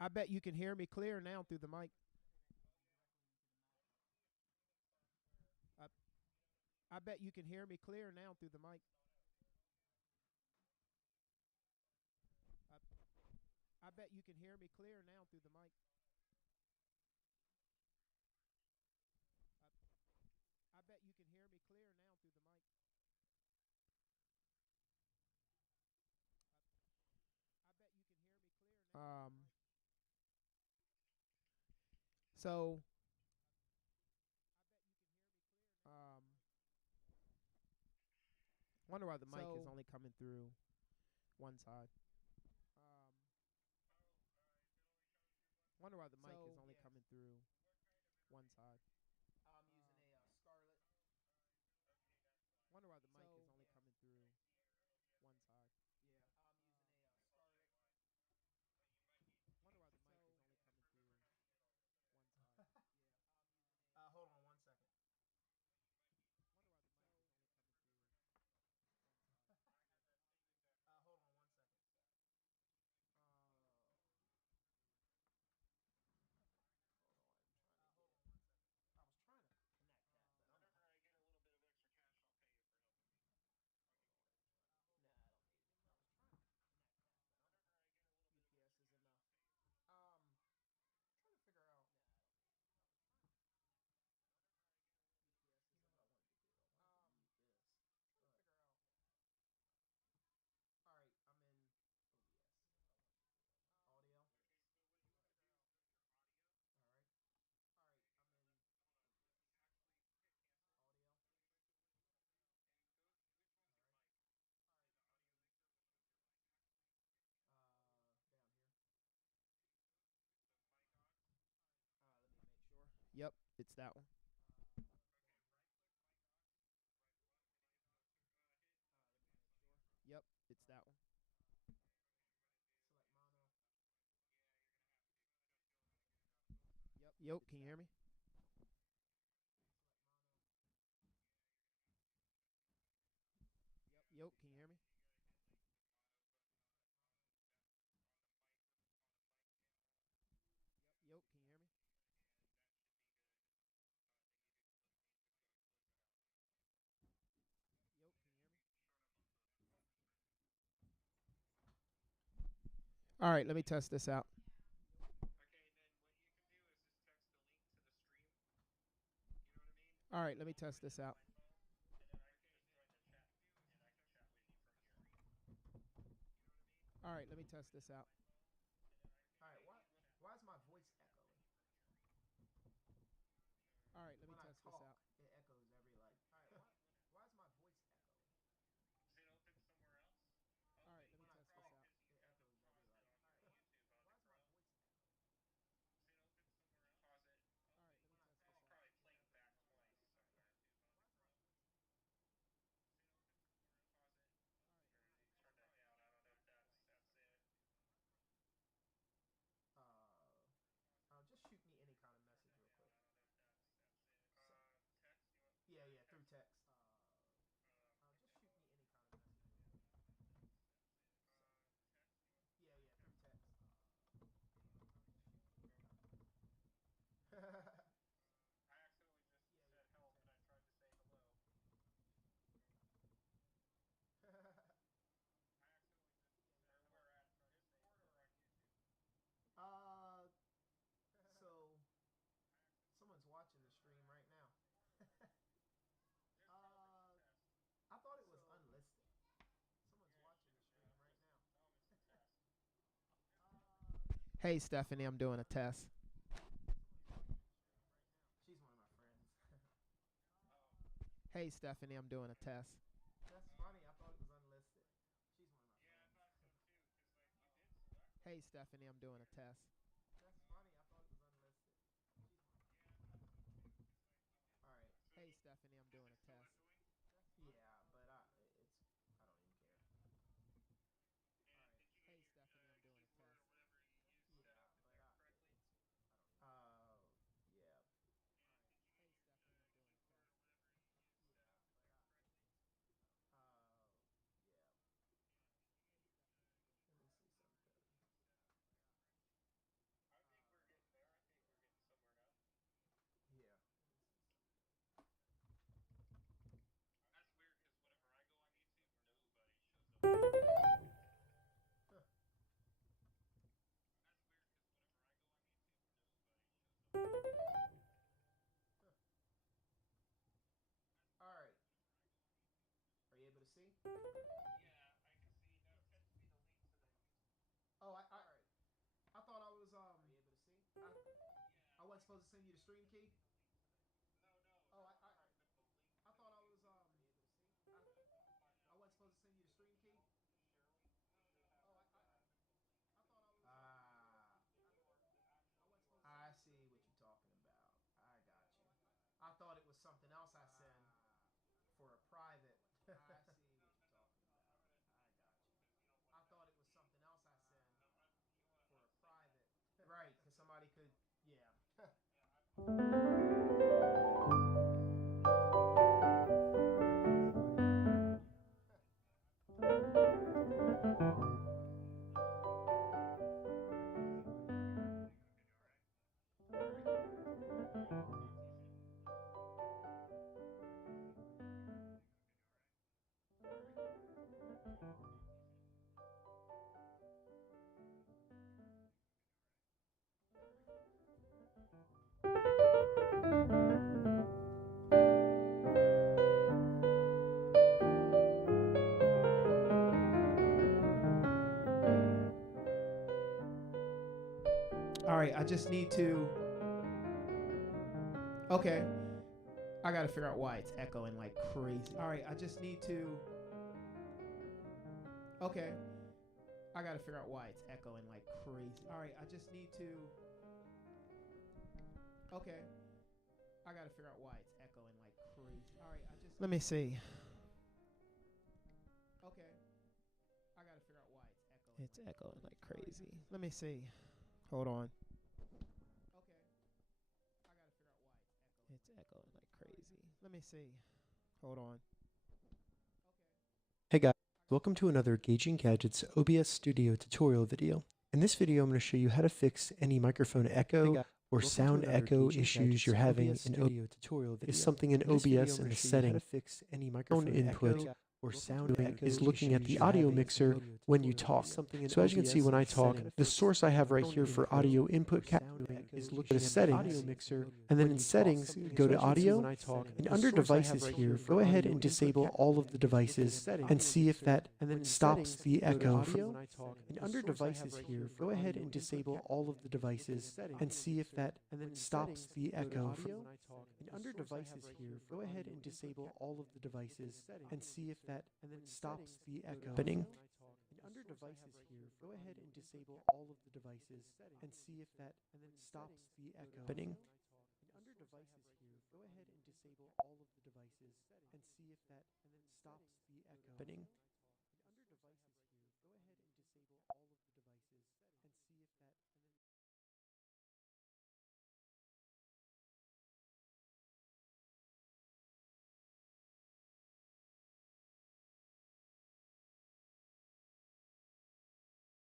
I bet you can hear me clear now through the mic. I, I bet you can hear me clear now through the mic. I, I bet you can hear me clear now through the mic. I, I bet you can hear me clear now through the mic. I bet you can hear me clear now. So wonder why the mic is only coming through one side. Um, wonder why the mic is only coming through one side. I'm using a Scarlett. Wonder why the mic is only coming through one side. Yeah, I'm using a Scarlett. Wonder why the mic is only coming through one side. Yeah, hold on 1 second. Wonder why the mic is only coming through one side. Hold on 1 second. Uh, hold on. I was trying to connect that, but I'm. Whenever I get a little bit of extra cash, I'll pay you for helping me. Nah, I don't need it. I was trying to connect that, but I'm. Whenever I get a little bit UPS is enough. Trying to figure out. Nah, I don't need it. I was trying to connect that, but UPS is enough. What I wanted to do. I wanted to use this. Trying to figure out. All right, I'm in OBS. What I wanted to do. Audio. Okay, so what you want to do is just for audio. All right. All right, I'm in OBS. Actually, hit cancel. Audio. Let me know if this works. And go which one's your mic? All right, Is the I'm audio in. mixer? Which one's your mic? Down here. So mic on. Let me make sure. Yep, it's that one. Hold Okay, on. right click mic on. Right one. And hit hit Let me make cancel sure. mute. Yep, it's that one. Okay, And you're gonna do. select mono. Yeah, you're gonna have to. Just go like interrupt. Yep. Yo, It's can you that hear one. me? Select mono. Yep. Yeah, Yo, it's can you hear me? exactly. You gotta hit like the mono button Select on mono. that on the mic on the mic panel. Yep. Yep, It's can you hear me? exactly. And that should be good. Then you just click music or close it out. Yep. Yo, can you hear me? Showing up on both. All right, let me test this out. Okay, and then what you can do is just text the link to the stream. You know what I mean? All right, let me test this out. And then I can Okay, just and then join the what you chat, can do is and I just can text chat the with link you to from the here. stream. You know what I mean? All right, let me test Join this it from out. my phone, and then I can All right, just chat why with is you my from voice the echoing? stream. You know what I mean? All right, All when right, I let me test this talk, out. it echoes every like. All right, why is my voice echoing? Is it open somewhere else? Oh, All right, maybe when I it's probably talk, because you it haven't echoes every paused it like. on All your right, YouTube on why the is my Chrome. voice echoing? Is it open somewhere else? Pause it. Oh, All right, maybe when I it's talk, probably it playing echoes back every like. twice All right, somewhere too on why the is my Chrome. voice echoing? Is it open somewhere else? Pause it. Oh, All right, maybe when I it's talk, turned that down. I it don't know if echoes that's twice. it. Why is my uh just shoot me any kind of Turned message that real down. quick. I don't know if that's it. Text. You want Yeah, through yeah, through text? text. Just Okay, shoot hold me on. any kind of message real quick. I don't know if that's it. So, Text. You want yeah, through yeah, through text? text. Just shoot me Okay. any. I accidentally just Yeah, yeah, said through help and I text. tried to say hello. I accidentally just Yeah, said yeah, help. where at? And tried to say Discord hello. or on YouTube? Uh, So I accidentally someone's just watching the said stream hello. right now. Just tell them it's a test. I thought it was So unlisted. Someone's yeah, it watching should the have stream been. right Just now. tell them it's a test. Just tell them it's a test. So Hey Stephanie, I I'm thought it doing was a test. unlisted. Someone's watching the stream right now. She's one of my friends. Oh, Hey Stephanie, I'm doing a Okay. test. That's funny. I thought it was unlisted. She's one of my Yeah, I friends. thought so too. Cause like you did select it. Hey Stephanie, I'm That's doing a weird. test. That's funny. I thought it was unlisted. She's one of my Yeah, I friends. thought so too. Cause like you did All right. select it. So Hey Stephanie, I'm is doing it a still test. echoing? That's funny. Yeah, but it's I don't even care. All And right. did you get Hey, your Stephanie, I'm doing a keyboard test. or whatever you That's used funny. set Yeah, up but correctly? it's I don't even. Yeah. All And right. did you get Hey, your Stephanie, I'm doing a keyboard test. or whatever you used set Yeah, up but correctly? it's I don't even. Yeah. And did you get Hey, your Stephanie, I'm doing a keyboard test. or Let me whatever see you something. used set up correctly? Oh, I thought I was I wasn't supposed to send you the stream key. Oh, I thought I was I wasn't supposed to send you the stream key. Oh, I thought I was I see what you're talking about. I got you. I thought it was something else I send for a private. I see what you're talking about. I got you. I thought it was something else I send for a private. Right, because somebody could, yeah. All right, I just need to. Okay. I gotta figure out why it's echoing like crazy. All right, I just need to. Okay. I gotta figure out why it's echoing like crazy. All right, I just need to. Okay. I gotta figure out why it's echoing like crazy. All right, I just. Let me see. Okay. I gotta figure out why it's echoing. It's echoing like crazy. Let me see. Hold on. Okay. I gotta figure out why it's echoing like crazy. Let me see. Hold on. Hey guys, welcome to another Gauging Gadgets OBS Studio tutorial video. In this video, I'm going to show you how to fix any microphone echo or sound echo issues you're having in OBS tutorial video. Is something in OBS in the setting phone input or sound is looking at the audio mixer when you talk. So as you can see when I talk, the source I have right here for audio input is look at settings, and then in settings, go to audio, and under devices here, go ahead and disable all of the devices and see if that stops the echo. And under devices here, go ahead and disable all of the devices and see if that stops the echo. And under devices here, go ahead and disable all of the devices and see if that stops the echo. And under devices here, go ahead and disable all of the devices and see if that stops the echo. And under devices here, go ahead and disable all of the devices and see if that stops the echo. And under devices here, go ahead and disable all of the devices and see if that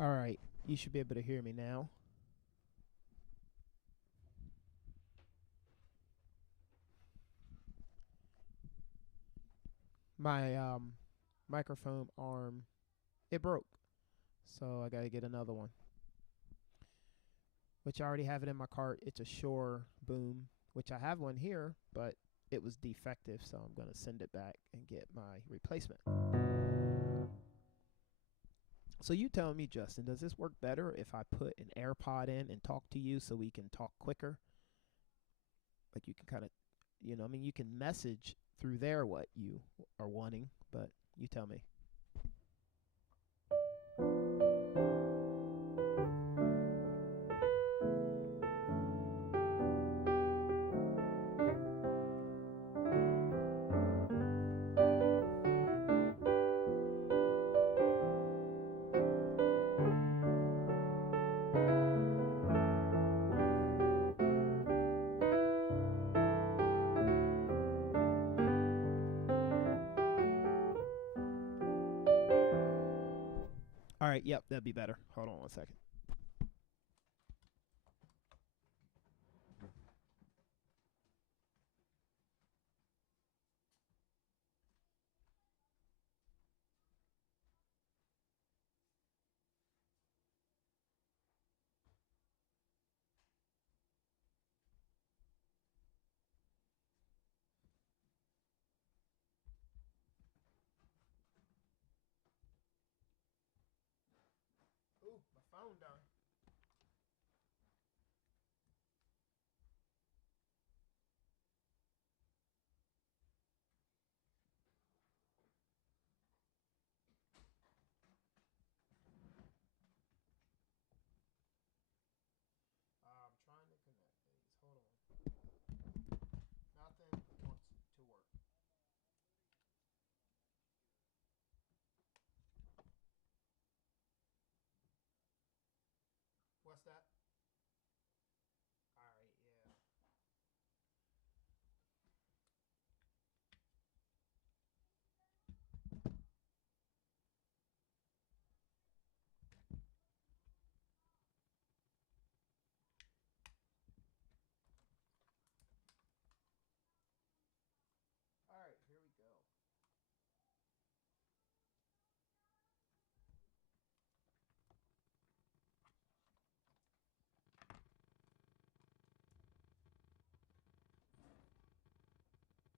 All right, you should be able to hear me now. My microphone arm, it broke, so I gotta get another one. Which I already have it in my cart. It's a Shure Boom, which I have one here, but it was defective, so I'm gonna send it back and get my replacement. So you tell me, Justin, does this work better if I put an AirPod in and talk to you so we can talk quicker? Like you can kind of, I mean, you can message through there what you are wanting, but you tell me. All right, yep, that'd be better. Hold on one second. Ooh, my phone died. I'm trying to connect these. Hold on. Nothing wants to work. What's that? All right, yeah. All right, here we go. You can't hear the keys anymore? You let me know. I'm just responding on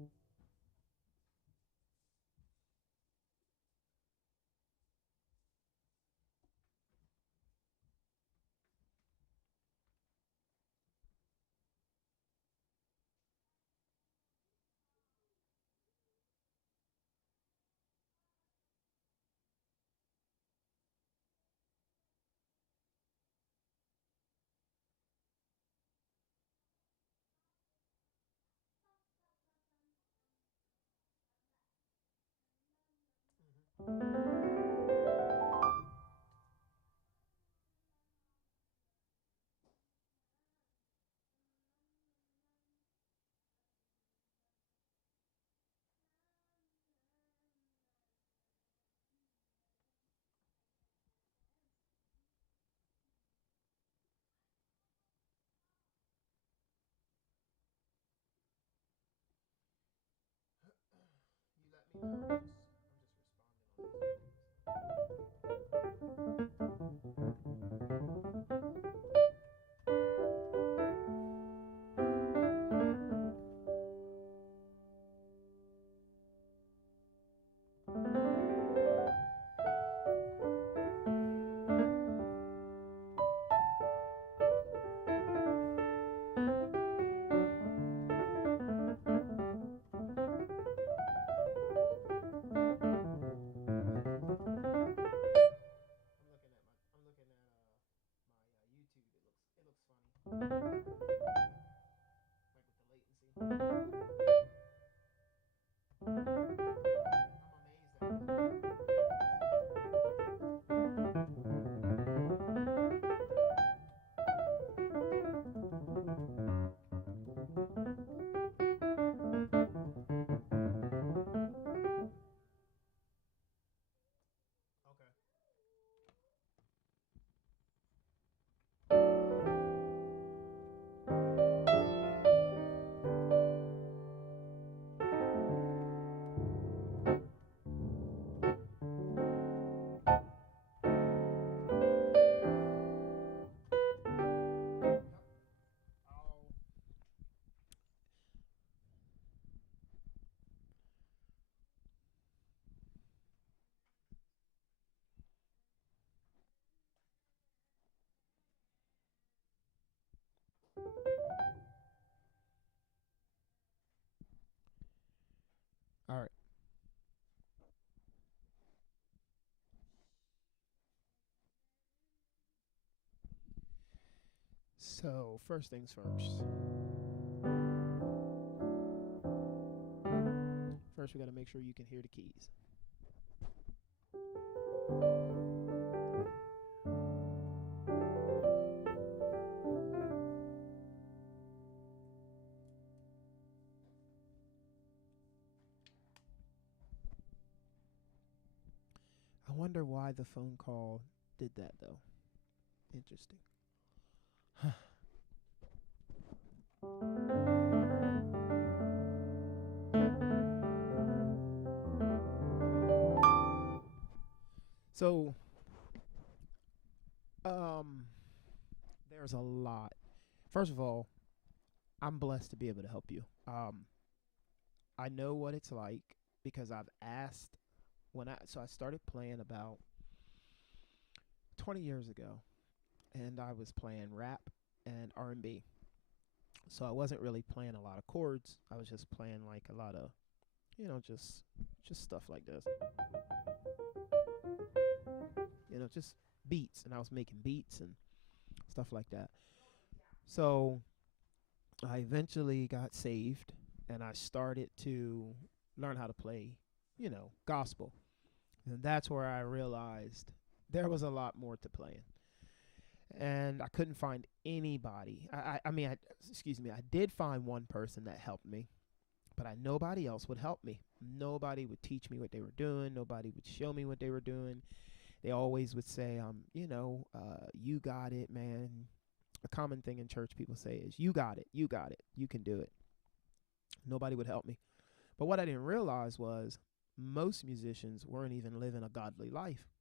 these. So, first things first. First, we got to make sure you can hear the keys. I wonder why the phone call did that, though. Interesting. So, there's a lot. First of all, I'm blessed to be able to help you. I know what it's like because I've asked I started playing about 20 years ago, and I was playing rap and R&B. So I wasn't really playing a lot of chords. I was just playing like a lot of, just stuff like this. Just beats, and I was making beats and stuff like that. So I eventually got saved, and I started to learn how to play, gospel. And that's where I realized there was a lot more to playing. And I couldn't find anybody. I did find one person that helped me, but nobody else would help me. Nobody would teach me what they were doing. Nobody would show me what they were doing. They always would say, you got it, man. A common thing in church people say is, you got it, you can do it. Nobody would help me. But what I didn't realize was most musicians weren't even living a godly life.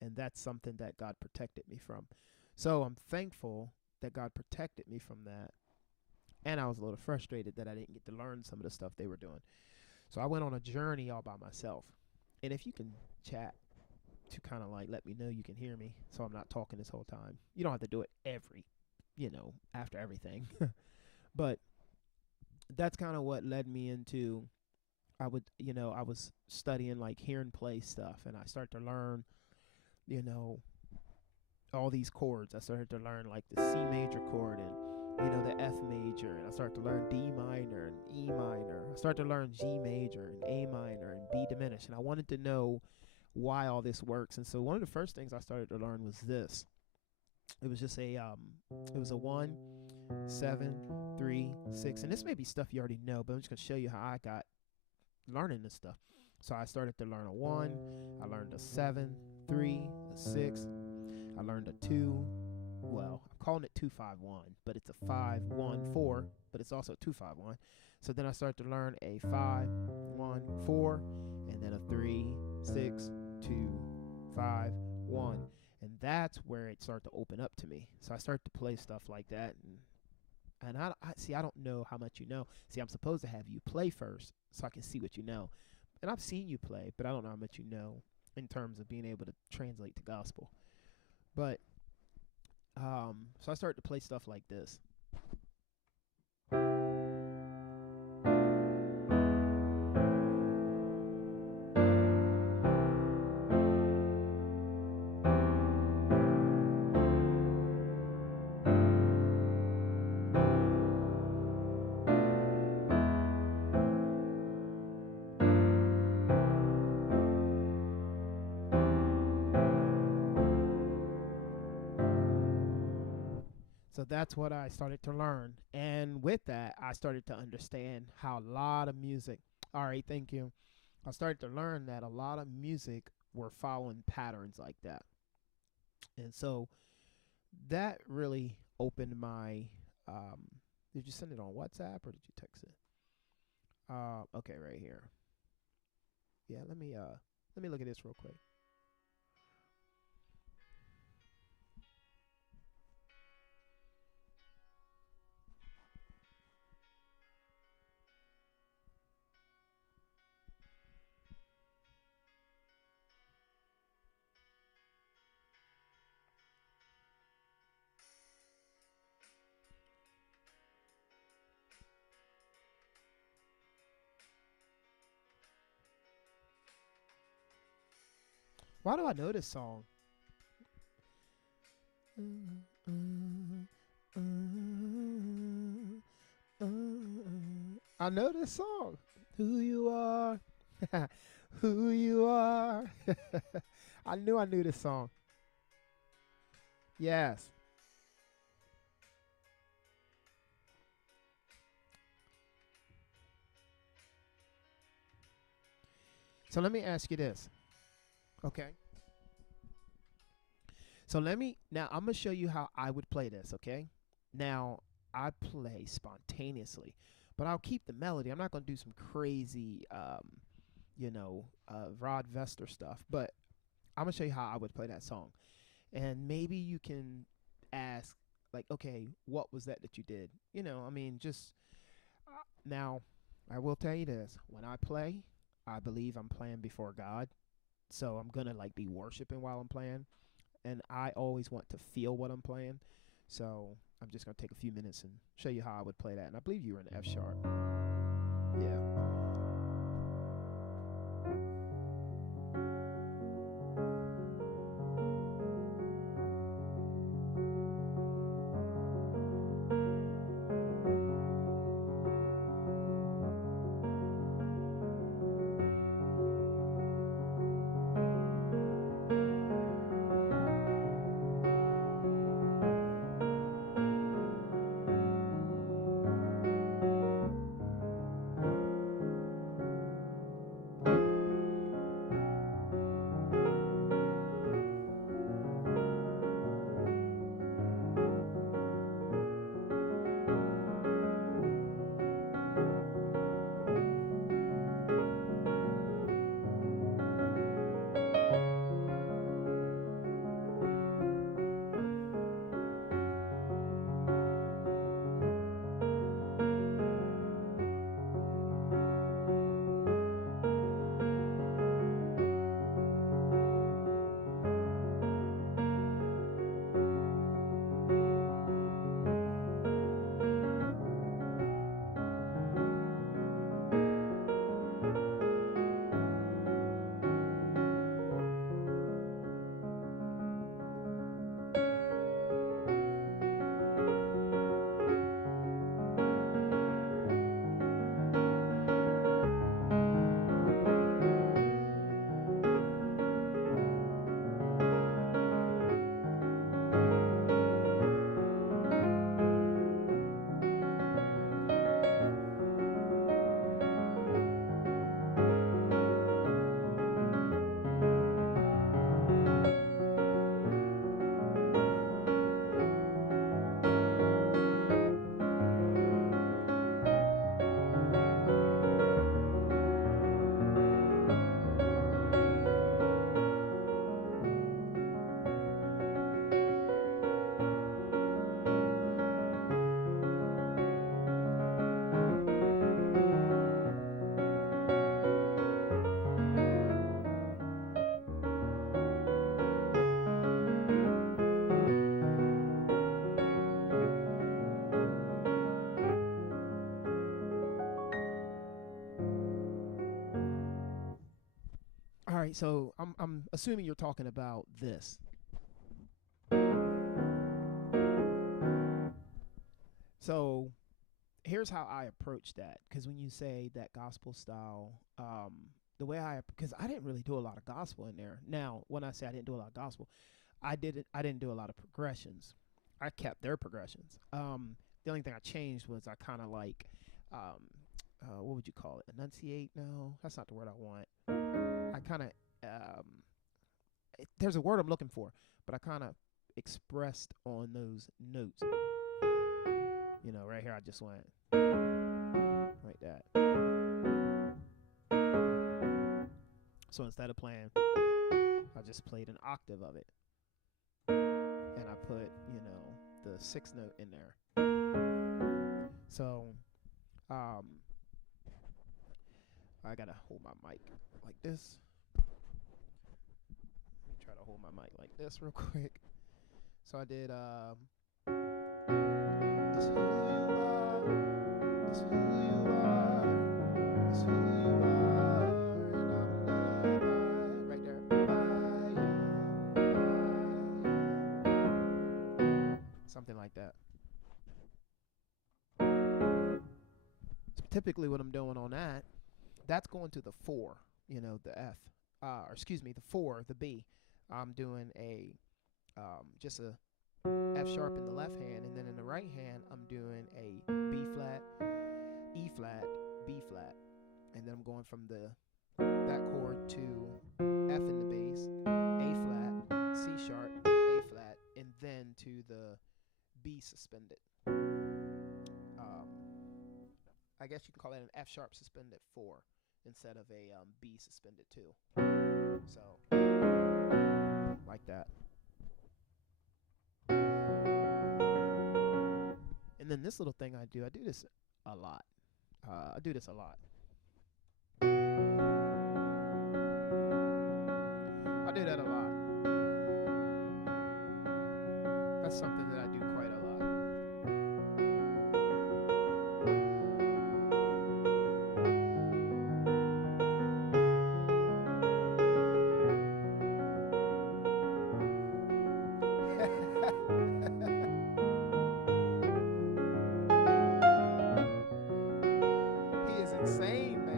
And that's something that God protected me from. So I'm thankful that God protected me from that. And I was a little frustrated that I didn't get to learn some of the stuff they were doing. So I went on a journey all by myself. And if you can chat to kind of like let me know you can hear me, so I'm not talking this whole time. You don't have to do it after everything. But that's kind of what led me into, I was studying like hear and play stuff, and I started to learn, all these chords. I started to learn like the C major chord and, the F major, and I started to learn D minor and E minor. I started to learn G major and A minor and B diminished, and I wanted to know why all this works. And so one of the first things I started to learn was this. It was just it was a 1, 7, 3, 6, and this may be stuff you already know, but I'm just gonna show you how I got learning this stuff. So I started to learn a 1, I learned a 7, 3, a 6, I learned a 2. Well, I'm calling it 2-5-1, but it's a 5-1-4, but it's also 2-5-1. So then I started to learn a 5-1-4, and then a 3-6-2-5-1, and that's where it started to open up to me. So I started to play stuff like that, and I don't know how much you know. See, I'm supposed to have you play first so I can see what you know. And I've seen you play, but I don't know how much you know in terms of being able to translate to gospel. But so I started to play stuff like this. So that's what I started to learn. And with that, I started to understand how a lot of music, all right, thank you. I started to learn that a lot of music were following patterns like that. And so that really opened my, did you send it on WhatsApp or did you text it? Okay, right here. Yeah, let me look at this real quick. Why do I know this song? I know this song. Who you are, who you are. I knew this song. Yes. So let me ask you this. Okay. So now I'm going to show you how I would play this, okay? Now, I play spontaneously, but I'll keep the melody. I'm not going to do some crazy, Rod Vester stuff, but I'm going to show you how I would play that song. And maybe you can ask, like, okay, what was that you did? Just now, I will tell you this. When I play, I believe I'm playing before God. So I'm going to, be worshiping while I'm playing. And I always want to feel what I'm playing. So I'm just going to take a few minutes and show you how I would play that. And I believe you were in F sharp. Yeah. All right, so I'm assuming you're talking about this. So here's how I approach that, because when you say that gospel style, the way because I didn't really do a lot of gospel in there. Now, when I say I didn't do a lot of gospel, I didn't do a lot of progressions. I kept their progressions. The only thing I changed was I kind of what would you call it? Enunciate? No, that's not the word I want. I kind of, there's a word I'm looking for, but I kind of expressed on those notes. Right here I just went like that. So instead of playing, I just played an octave of it. And I put, the sixth note in there. So, I gotta hold my mic like this. Let me try to hold my mic like this real quick. So I did, it's who you are, it's who you are, it's who you are, and I'm loved by, right there, by you. Something like that. typically what I'm doing on that's going to the 4, the F, or excuse me, the 4, the B. I'm doing just a F sharp in the left hand, and then in the right hand, I'm doing a B flat, E flat, B flat, and then I'm going from that chord to F in the bass, A flat, C sharp, A flat, and then to the B suspended. I guess you can call it an F sharp suspended 4 instead of a B suspended 2. So, like that. And then this little thing I do this a lot. I do this a lot. I do that a lot. That's something that I do quite a lot. He is insane, man.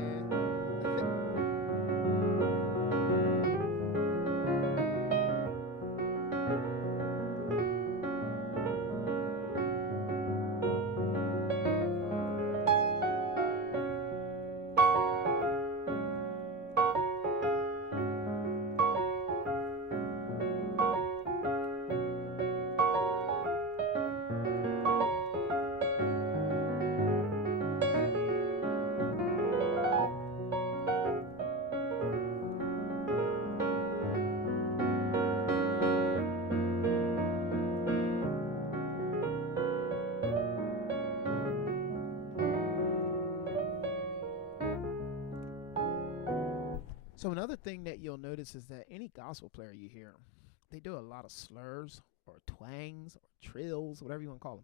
So another thing that you'll notice is that any gospel player you hear, they do a lot of slurs or twangs or trills, whatever you want to call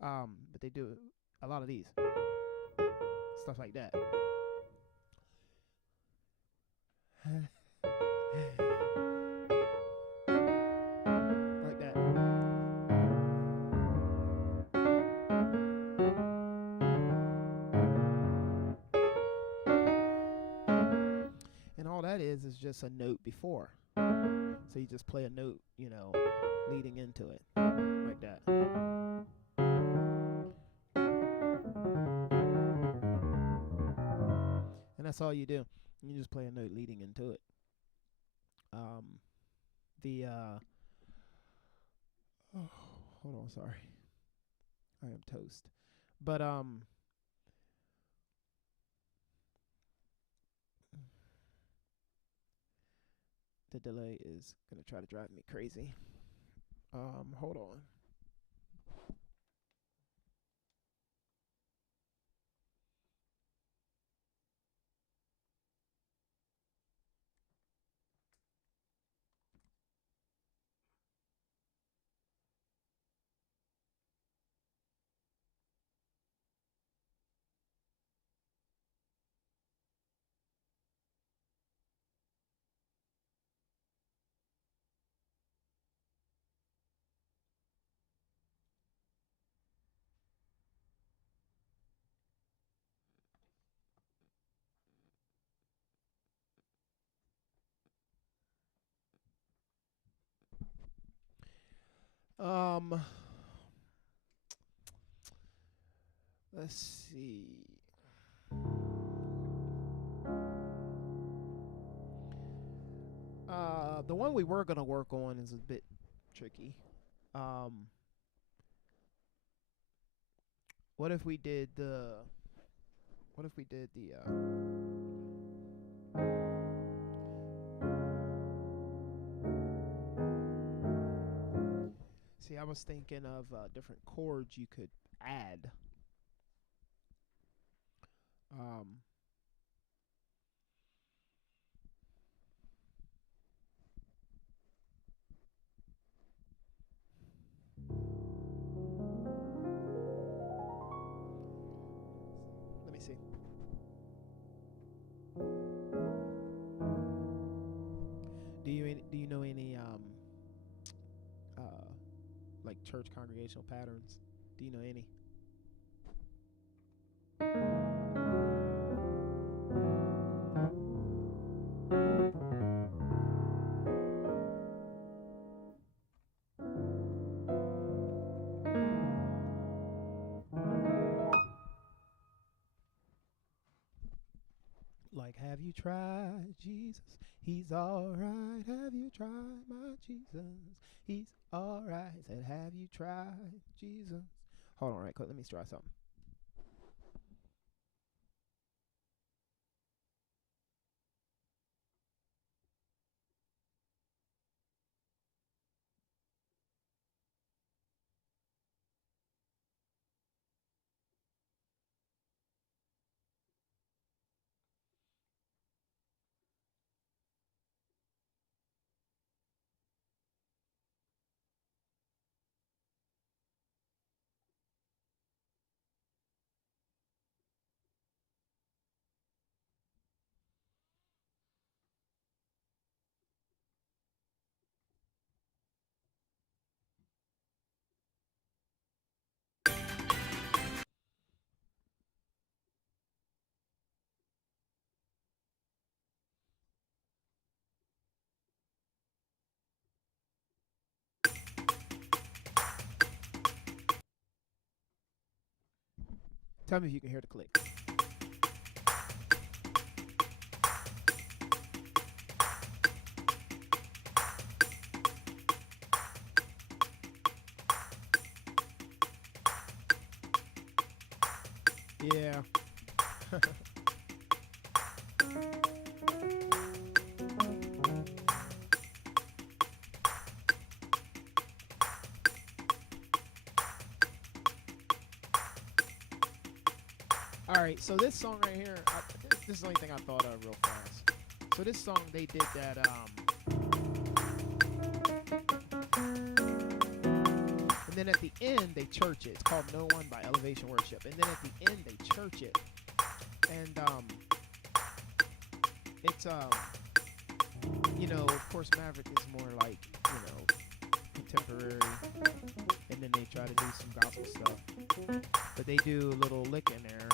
them. But they do a lot of these. Stuff like that. Like that. And all that is just a note before. So you just play a note, leading into it. Like that. And that's all you do. You just play a note leading into it. Hold on, sorry. I am toast. But the delay is gonna try to drive me crazy. Hold on. Let's see. The one we were gonna work on is a bit tricky. What if we did the See, I was thinking of different chords you could add. Let me see. Do you know any like church congregational patterns? Do you know any? Like, have you tried Jesus? He's alright. Have you tried my Jesus? He's alright. Said, have you tried Jesus? Hold on, right quick. Let me try something. Tell me if you can hear the click. Yeah. All right, so this song right here, this is the only thing I thought of real fast. So this song, they did that, and then at the end, they church it. It's called No One by Elevation Worship. And then at the end, they church it. And, it's, you know, of course, Maverick is more like, you know, contemporary. And then they try to do some gospel stuff. But they do a little lick in there,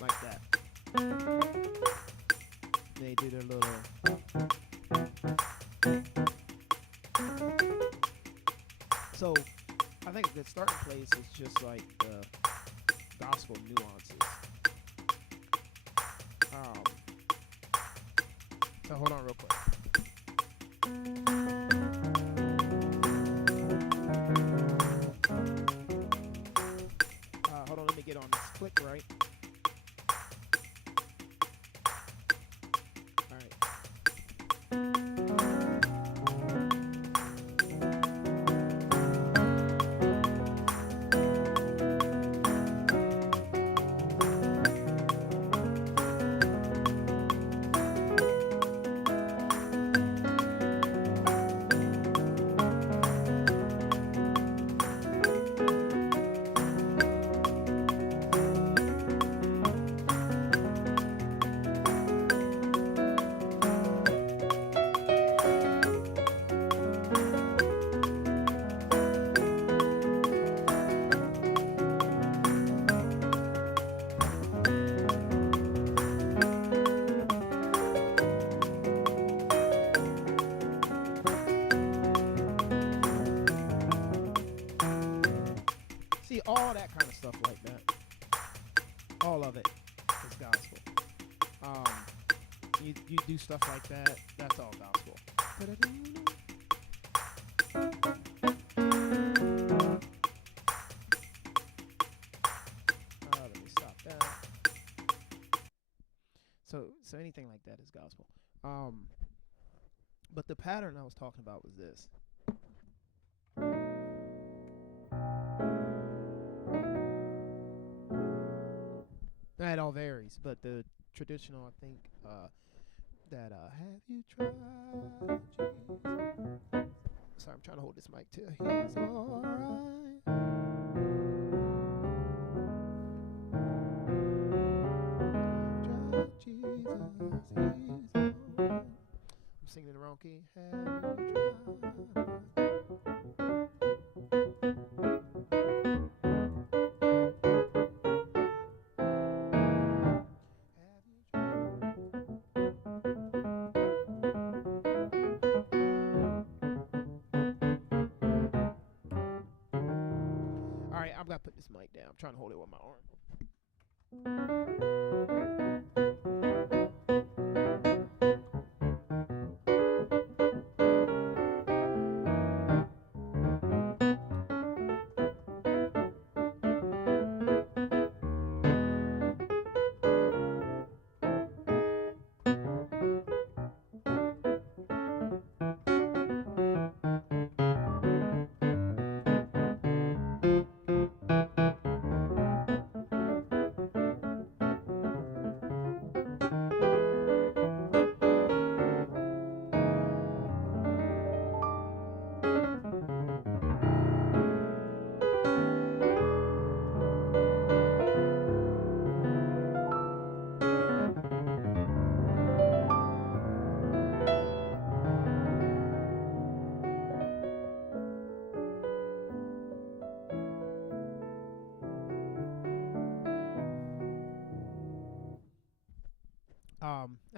like that. They do their little. So, I think a good starting place is just like the gospel nuances. So hold on real quick. Hold on, let me get on this click right. All right. See, all that kind of stuff like that. All of it is gospel. You do stuff like that, that's all gospel. Let me stop that. So anything like that is gospel. But the pattern I was talking about was this. It all varies, but the traditional, I think, that have you tried Jesus? Sorry, I'm trying to hold this mic too. He's alright. Try Jesus, he's alright. I'm singing in the wrong key. Have you tried? Alright, I'm gonna put this mic down. I'm trying to hold it with my arm.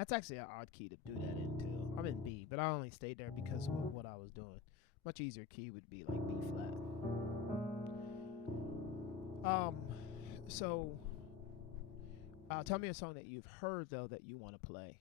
That's actually an odd key to do that in too. I'm in B, but I only stayed there because of what I was doing. Much easier key would be like B flat. So tell me a song that you've heard though that you want to play.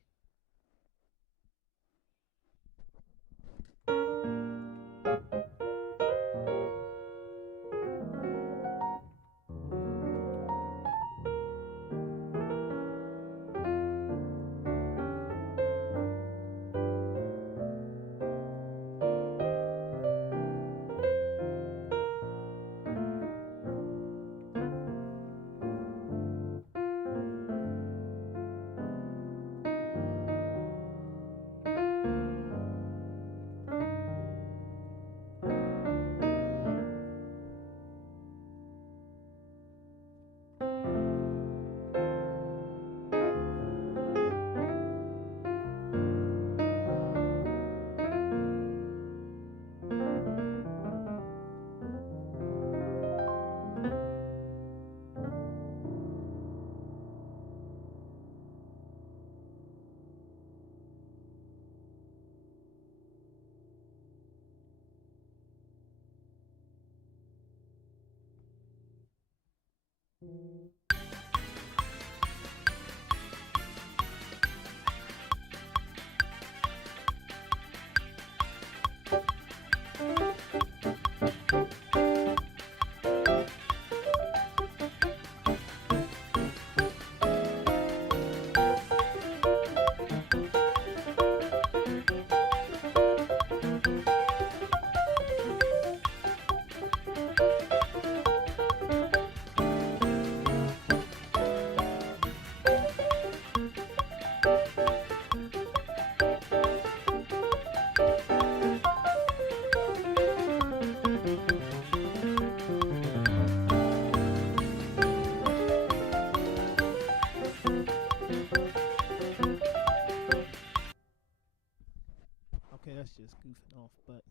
Okay, that's just goofing off, but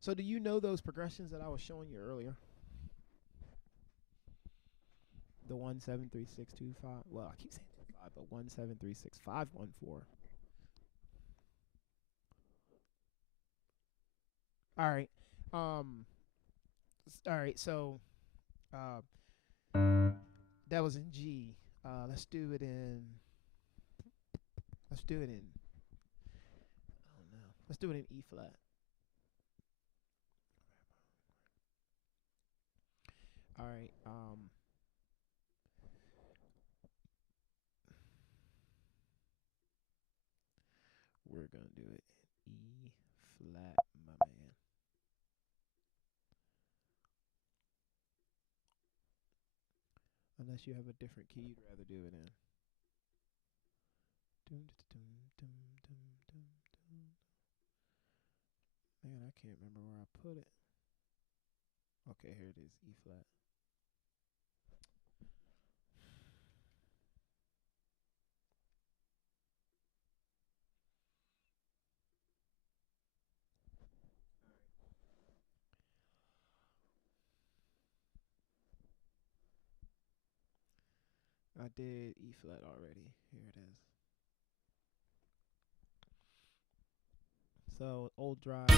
so do you know those progressions that I was showing you earlier? The 1-7-3-6-2-5. Well, I keep saying 2-5, but 1-7-3-6-5-1-4. All right. All right. So, that was in G. Let's do it in. Let's do it in. Oh no. Let's do it in E flat. All right. We're gonna do it in E flat, my man. Unless you have a different key you'd rather do it in. Man, I can't remember where I put it. Okay, here it is, E flat. I did E flat already. Here it is. So, old drive.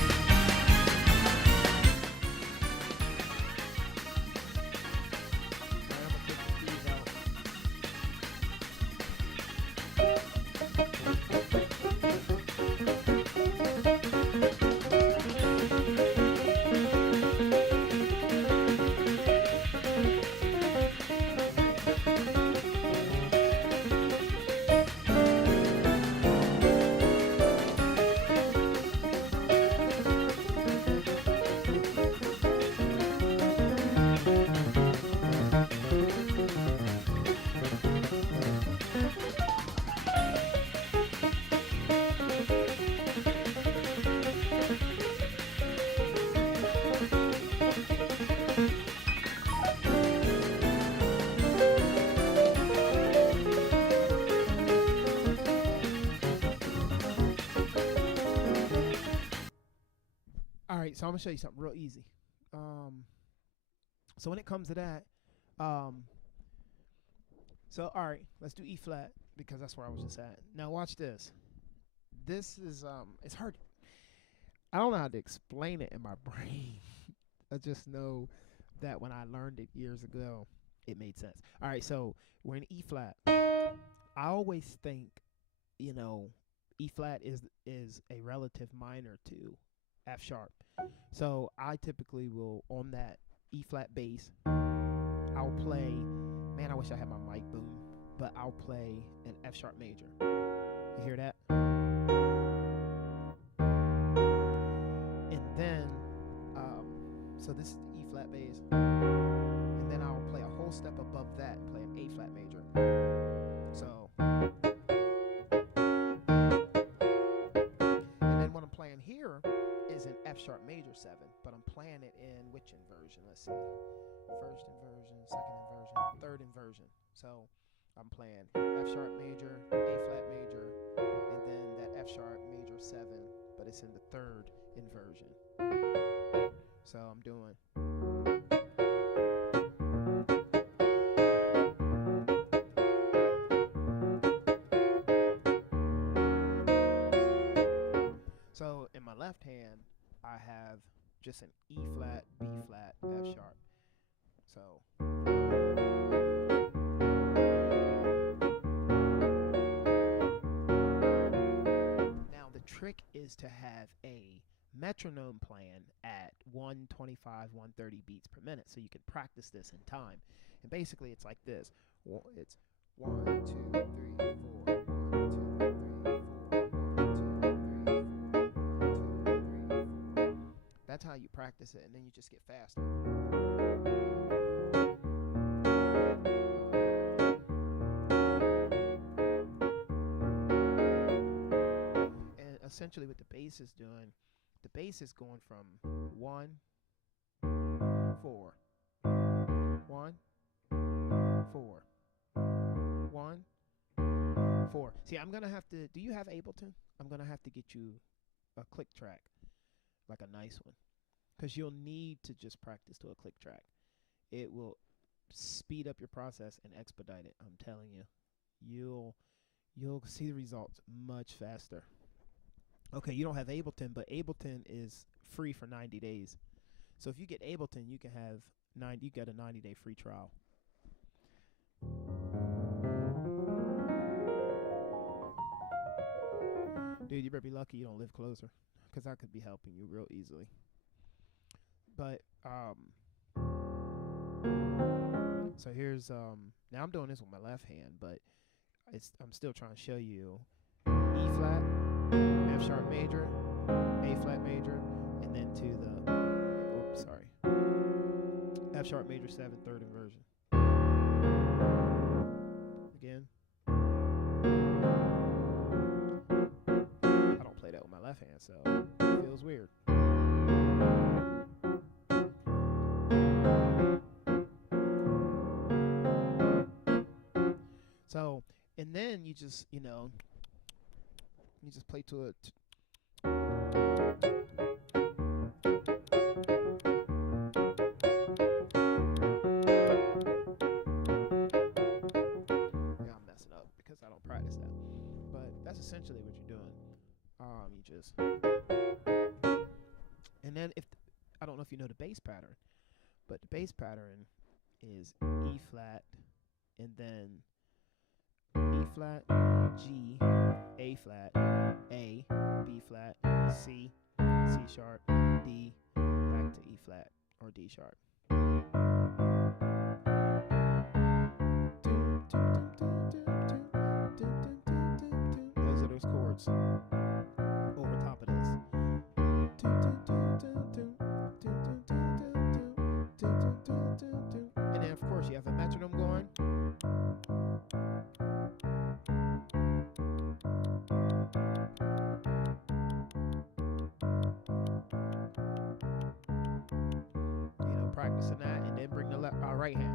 All right, so I'm gonna show you something real easy. So when it comes to that, So, all right, let's do E flat because that's where I was just at. Now, watch this. This is it's hard. I don't know how to explain it in my brain. I just know that when I learned it years ago, it made sense. All right, so we're in E flat. I always think, E flat is a relative minor to F sharp. So I typically will, on that E flat bass, I'll play, man, I wish I had my mic boom, but I'll play an F sharp major. You hear that? And then, so this is the E flat bass. And then I'll play a whole step above that and play an A flat major. So, and then what I'm playing here is an F sharp major 7, but I'm playing it in which inversion? Let's see. First inversion, second inversion, third inversion. So I'm playing F sharp major, A flat major, and then that F sharp major 7, but it's in the third inversion. So I'm doing. So in my left hand, I have just an E flat, B flat, F sharp. So now the trick is to have a metronome playing at 125, 130 beats per minute, so you can practice this in time. And basically, it's like this. It's 1, 2, 3, 4. 1, 2, 3, 4. 1, 2, 3, 4. 1, 2, 3, 4. That's how you practice it, and then you just get faster. And essentially what the bass is doing, the bass is going from 1, 4, 1, 4, 1, 4. See, I'm gonna have to. Do you have Ableton? I'm gonna have to get you a click track, like a nice one, because you'll need to just practice to a click track. It will speed up your process and expedite it. I'm telling you, you'll see the results much faster. Okay, you don't have Ableton, but Ableton is free for 90 days. So if you get Ableton, you can have you get a 90-day free trial. Dude, you better be lucky you don't live closer, because I could be helping you real easily. But so here's now I'm doing this with my left hand, but I'm still trying to show you E flat, F sharp major, A flat major, and then to the F sharp major 7 third inversion. Again. I don't play that with my left hand, so it feels weird. So, and then you just, you just play to it. Yeah, I'm messing up because I don't practice that. But that's essentially what you're doing. You just, and then I don't know if you know the bass pattern, but the bass pattern is E flat, and then E flat, G, A flat, A, B flat, C, C sharp, D, back to E flat or D sharp. Those are those chords over top of this. And then of course you have a metronome going. Practicing that, and then bring the right hand.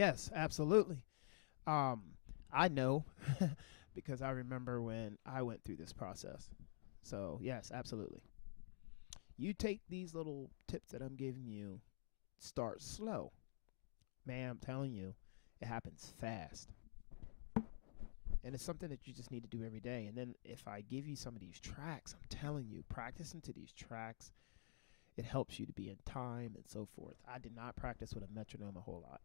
Yes, absolutely. Um, I know because I remember when I went through this process. So, yes, absolutely. You take these little tips that I'm giving you, start slow. Man, I'm telling you, it happens fast. And it's something that you just need to do every day. And then if I give you some of these tracks, I'm telling you, practicing to these tracks, it helps you to be in time and so forth. I did not practice with a metronome a whole lot.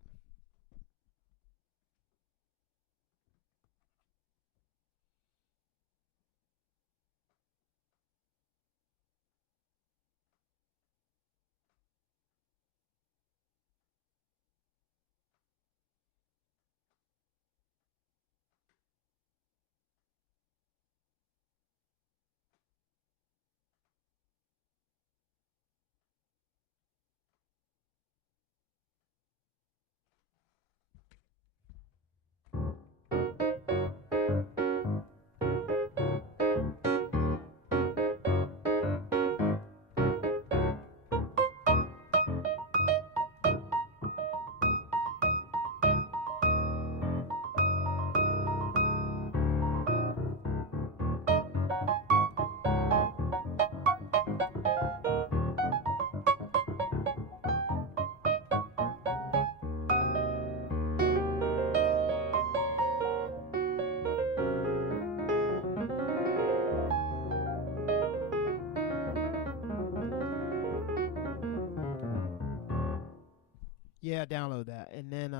Yeah, download that. And then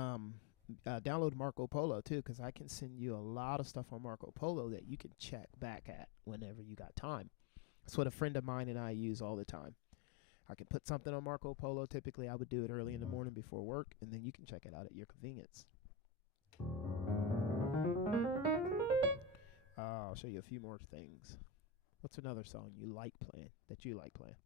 download Marco Polo too, because I can send you a lot of stuff on Marco Polo that you can check back at whenever you got time. That's what a friend of mine and I use all the time. I can put something on Marco Polo. Typically, I would do it early in the morning before work, and then you can check it out at your convenience. I'll show you a few more things. What's another song you like playing, that you like playing?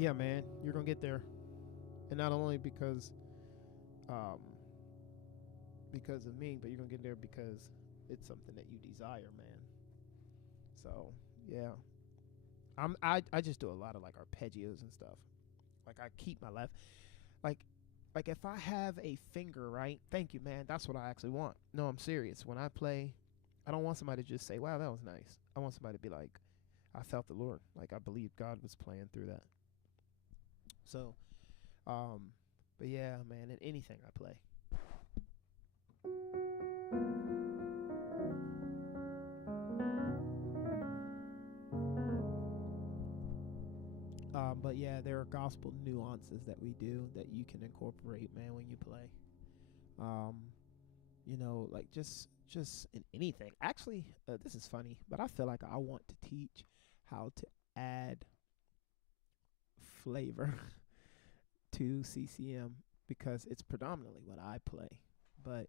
yeah, man, you're gonna get there, and not only um, because of me, but you're gonna get there because it's something that you desire, man. So yeah, I just do a lot of like arpeggios and stuff. Like I keep my left, like if I have a finger right, thank you, man. That's what I actually want. No, I'm serious. When I play, I don't want somebody to just say, "Wow, that was nice." I want somebody to be like, "I felt the Lord. Like I believe God was playing through that." So, but yeah, man, in anything I play. But yeah, there are gospel nuances that we do that you can incorporate, man, when you play. Um, you know, like just in anything. Actually, this is funny, but I feel like I want to teach how to add flavor to CCM because it's predominantly what I play. But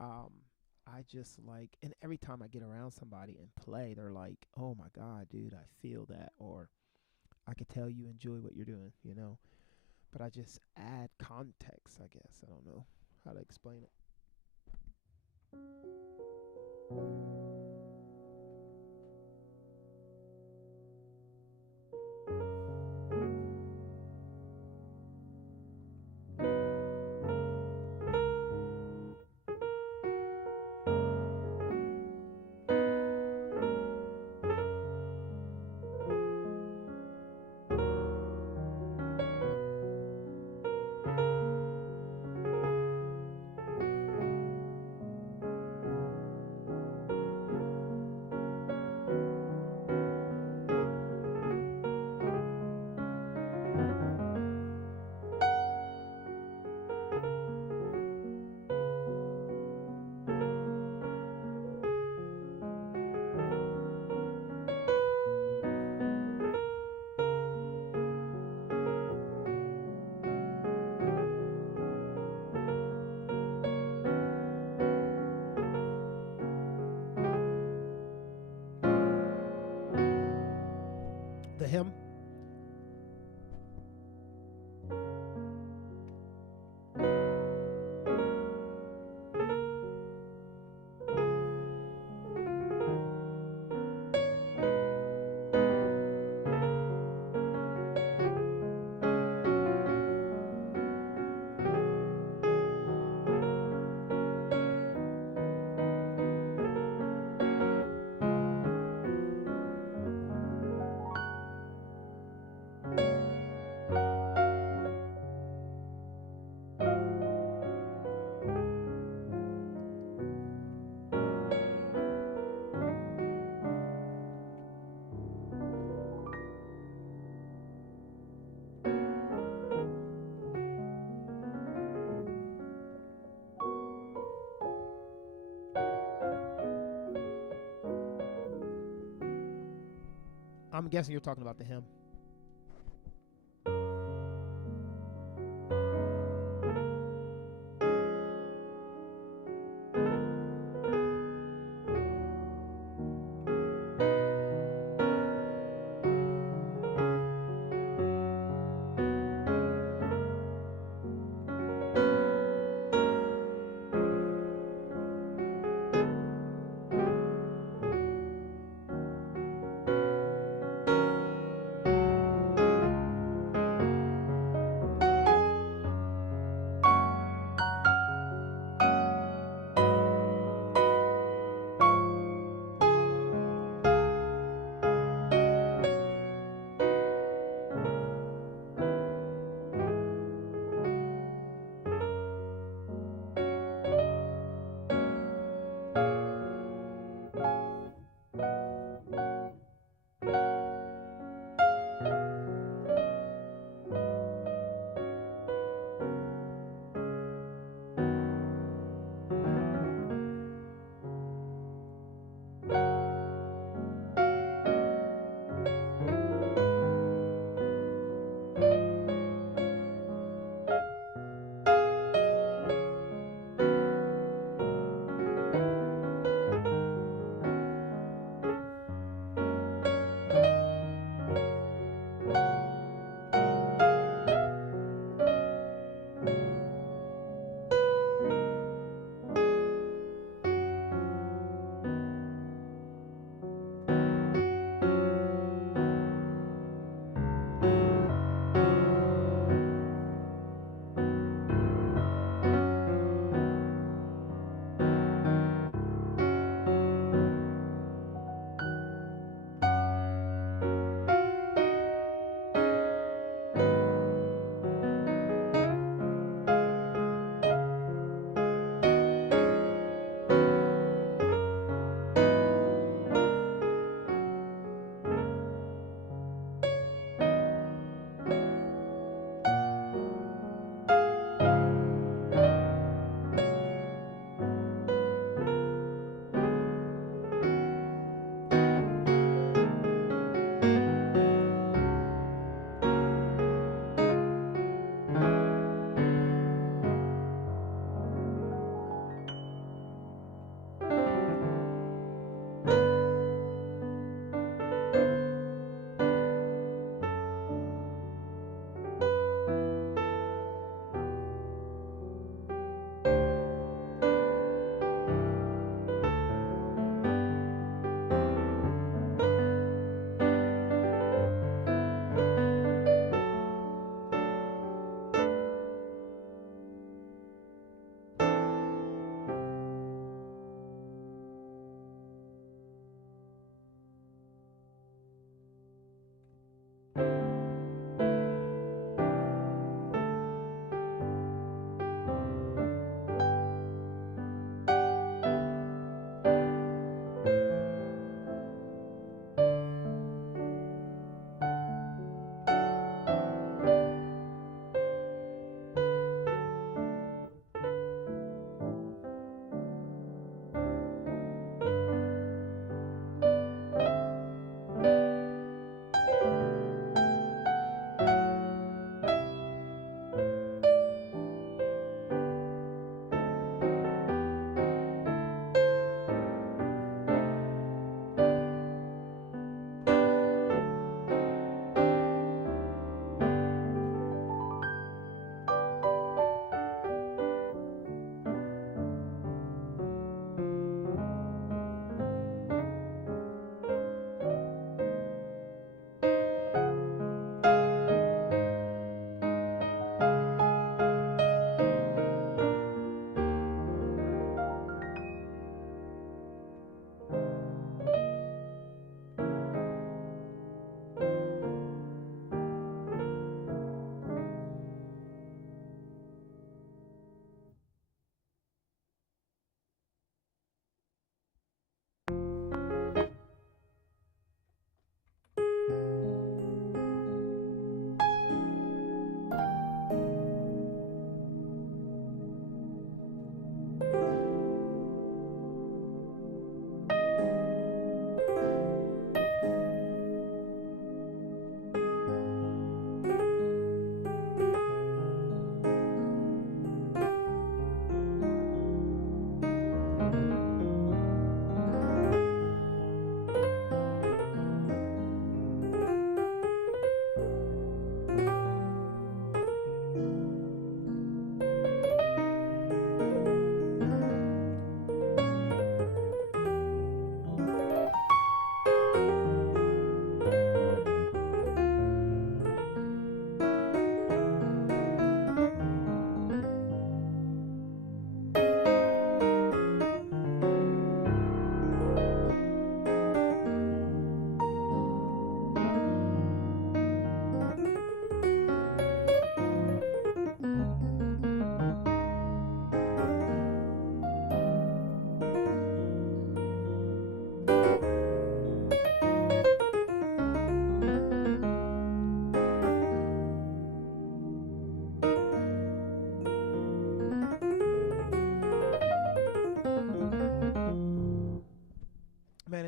I just like, and every time I get around somebody and play, they're like, "Oh my God, dude, I feel that," or "I could tell you enjoy what you're doing," you know. But I just add context, I guess. I don't know how to explain it. The hymn. I'm guessing you're talking about the hymn.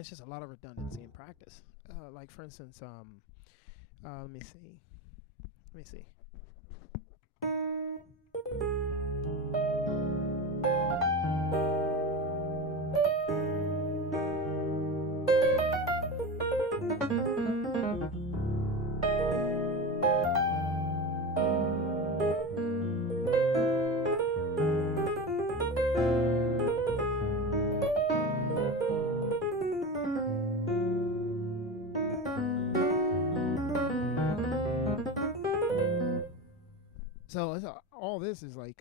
it's just a lot of redundancy in practice. Like for instance, let me see. So all this is like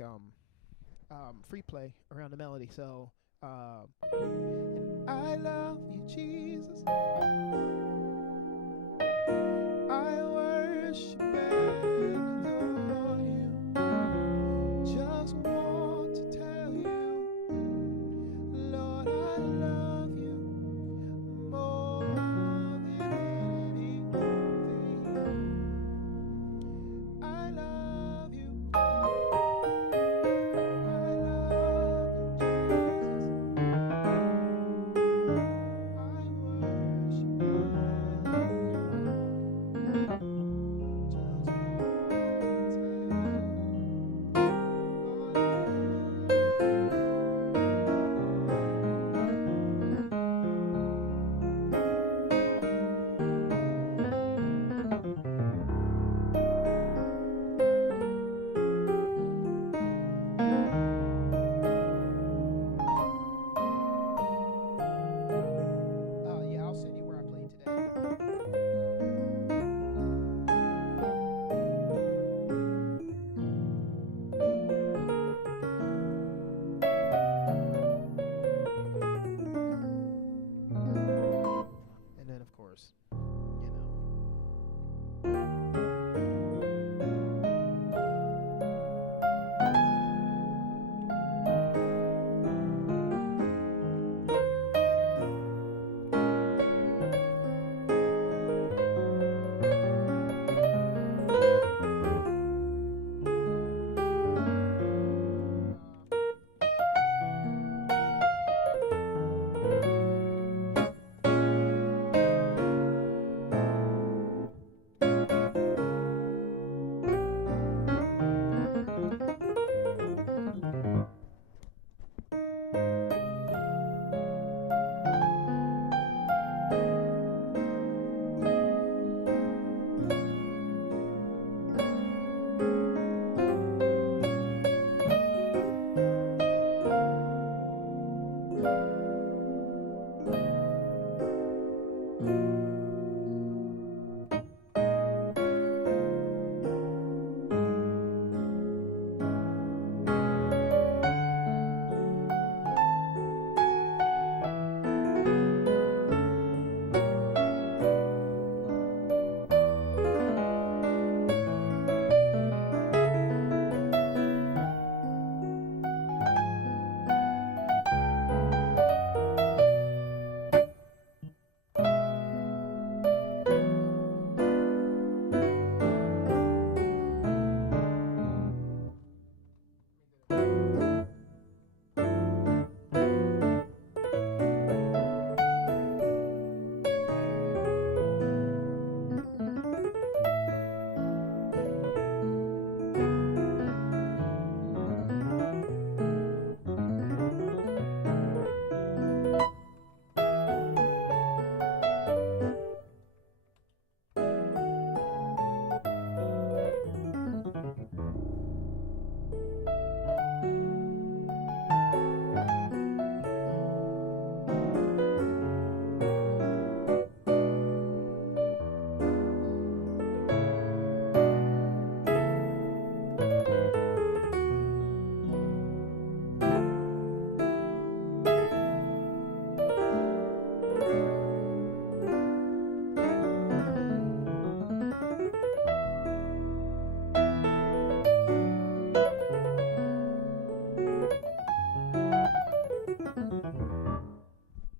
free play around the melody. So I love you, Jesus. I worship and adore you. Just want to tell you, Lord, I love you more than anything. I love you. Yeah, I'll send you where I played today. And then, of course, you know.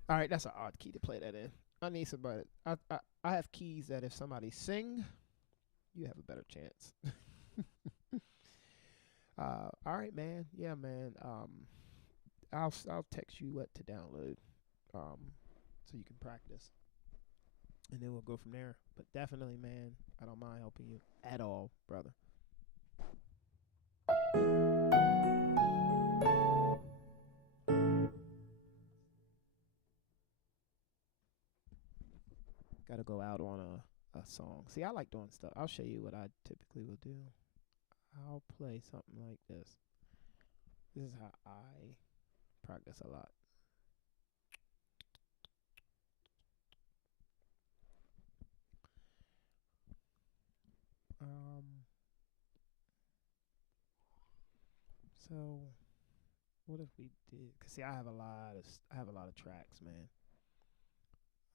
All right, that's an odd key to play that in. I need somebody. I have keys that if somebody sing, you have a better chance. All right, man. Yeah, man. I'll text you what to download. So so you can practice, and then we'll go from there. But definitely, man, I don't mind helping you at all, brother. Got to go out on a song. See, I like doing stuff. I'll show you what I typically will do. I'll play something like this. This is how I practice a lot. So what if we did? Cause see, I have a lot of tracks, man.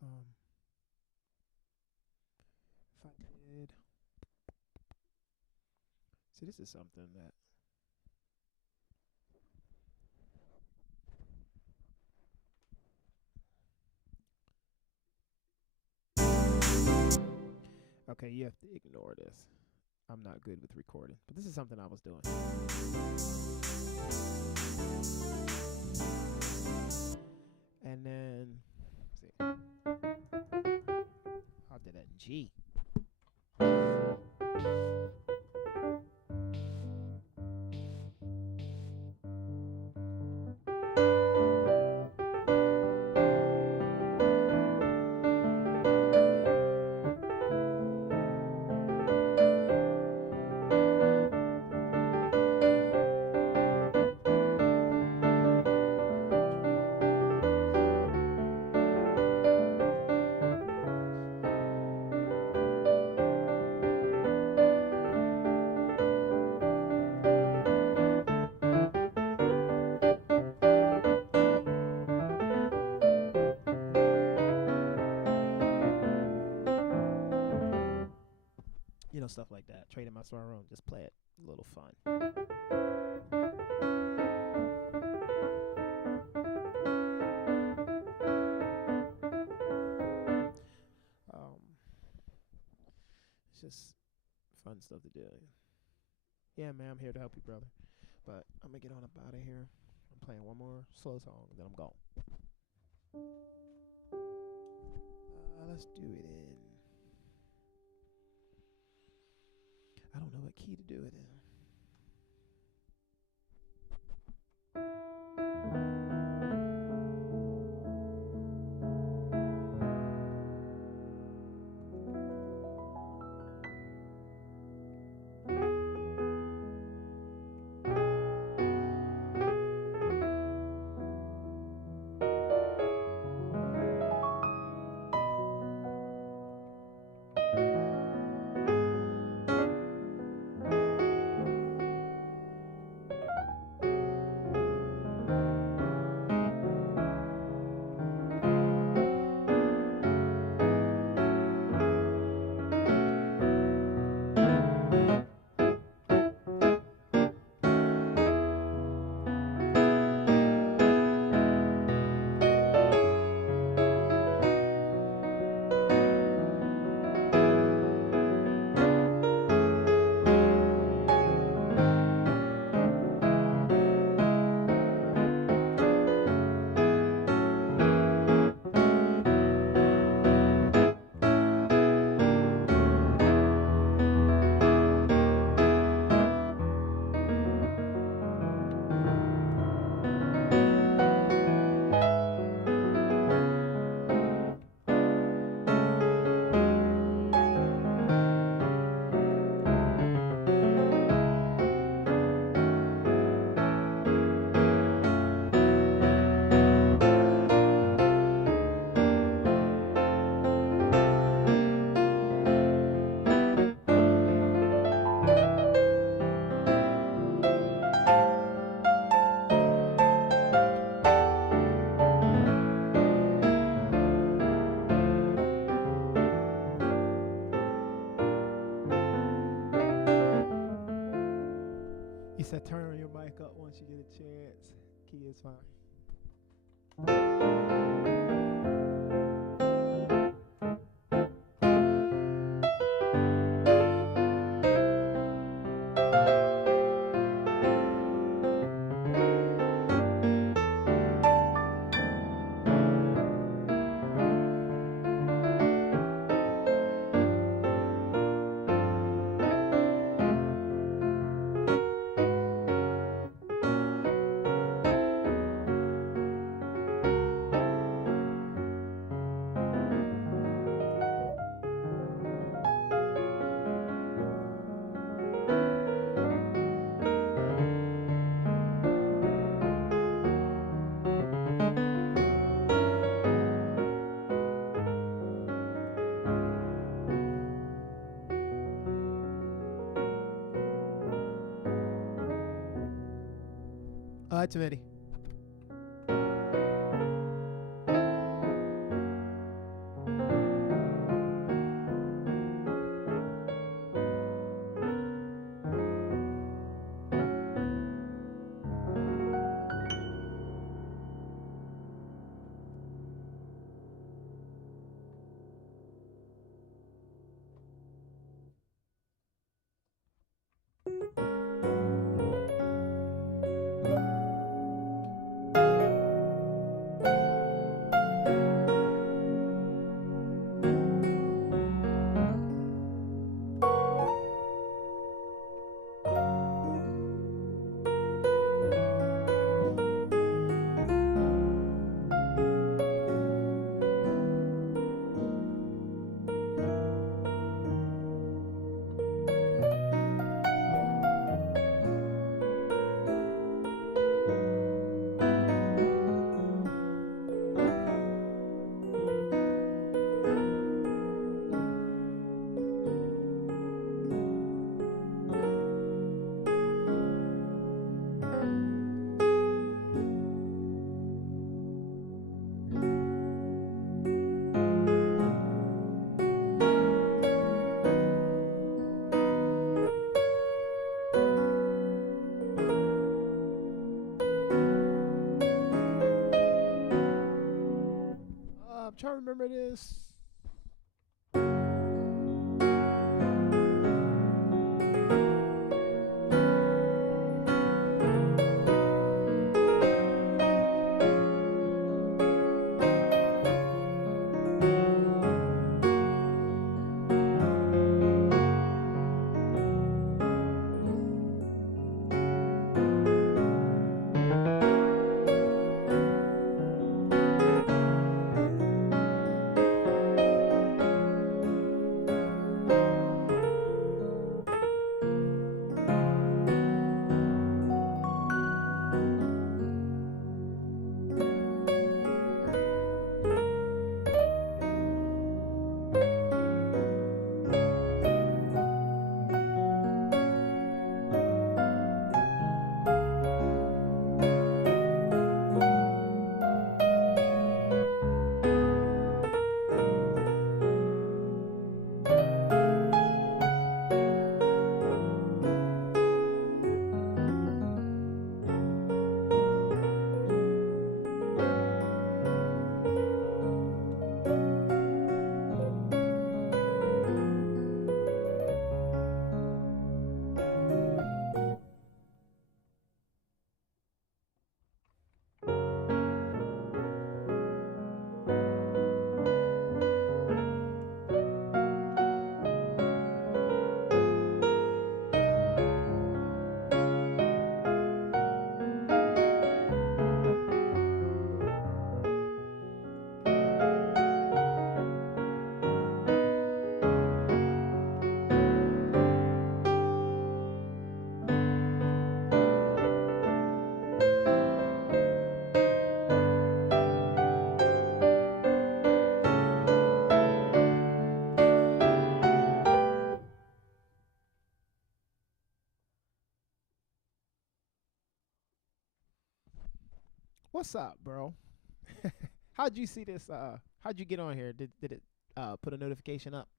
If I did, see, this is something that. Okay, you have to ignore this. I'm not good with recording, but this is something I was doing. And then, let's see, I did that in G. You know, stuff like that. Trading my song room, just play it. A little fun. It's just fun stuff to do. Yeah, man, I'm here to help you, brother. But I'm gonna get on up out of here. I'm playing one more slow song, and then I'm gone. Let's do it in. I don't know what key to do it in. You said turn your mic up once you get a chance. Key is fine. ahead, Timothy. I'm trying to remember this. What's up, bro? How'd you see this? How'd you get on here? Did it put a notification up?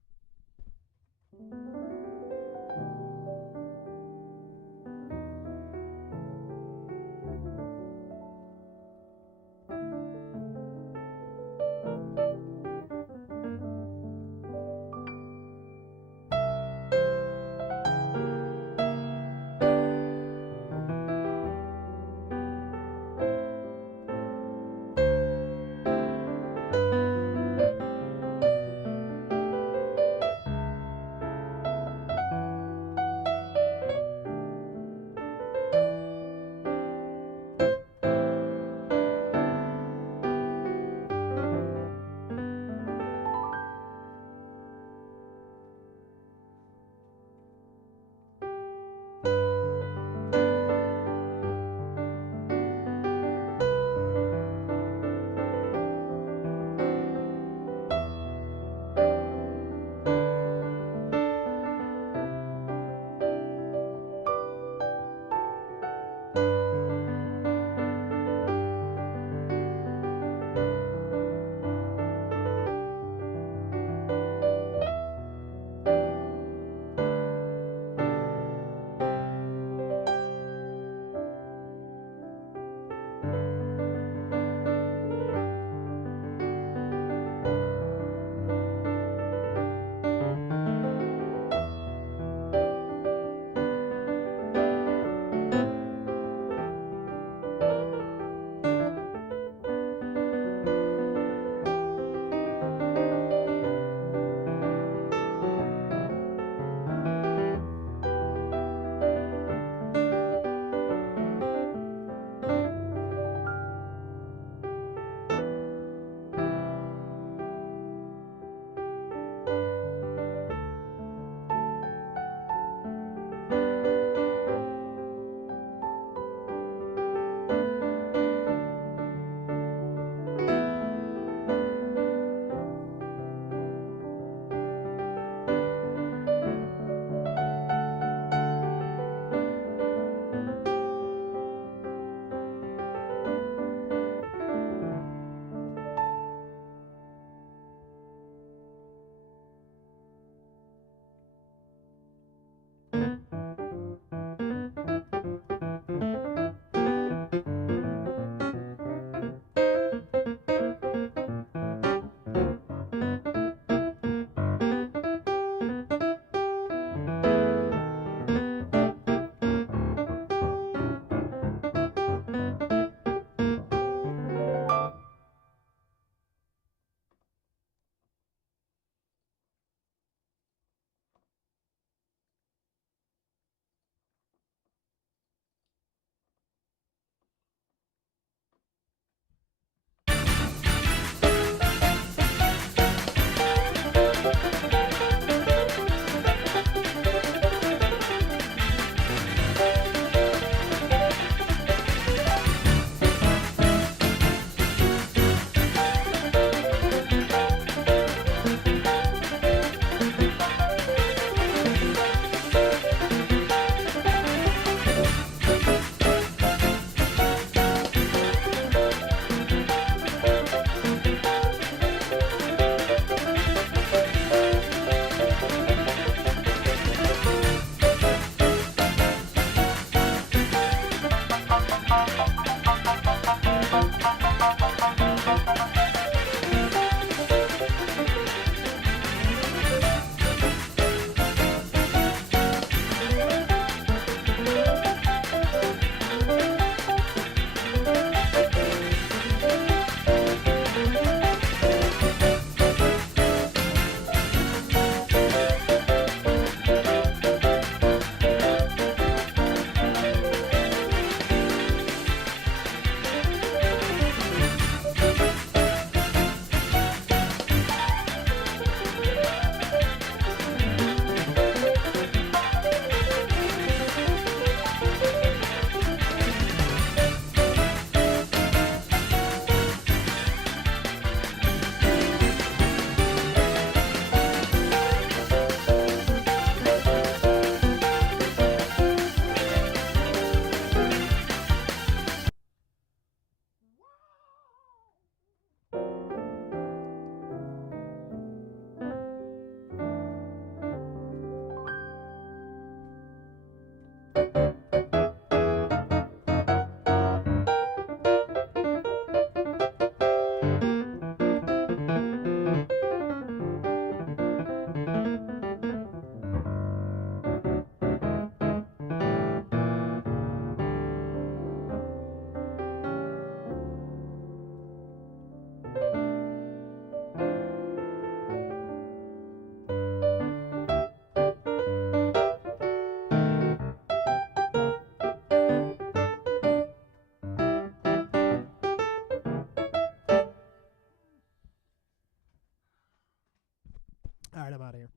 All right, I'm out of here.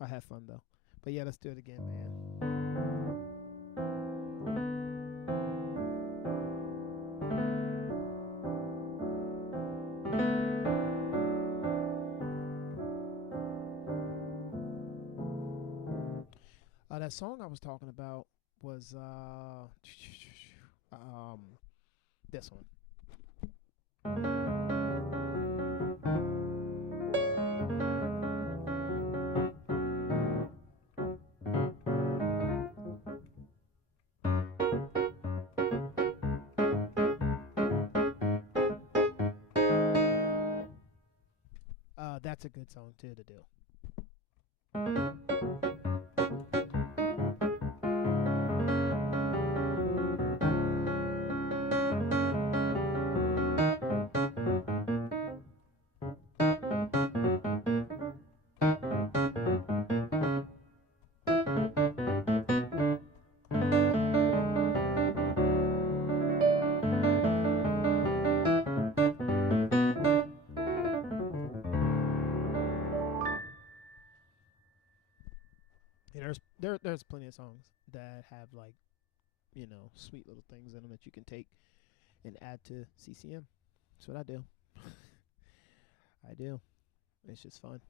I have fun though. But yeah, let's do it again, man. That song I was talking about was this one. That's a good song too to do. Yeah, there's plenty of songs that have like, you know, sweet little things in them that you can take and add to CCM. That's what I do. I do. It's just fun.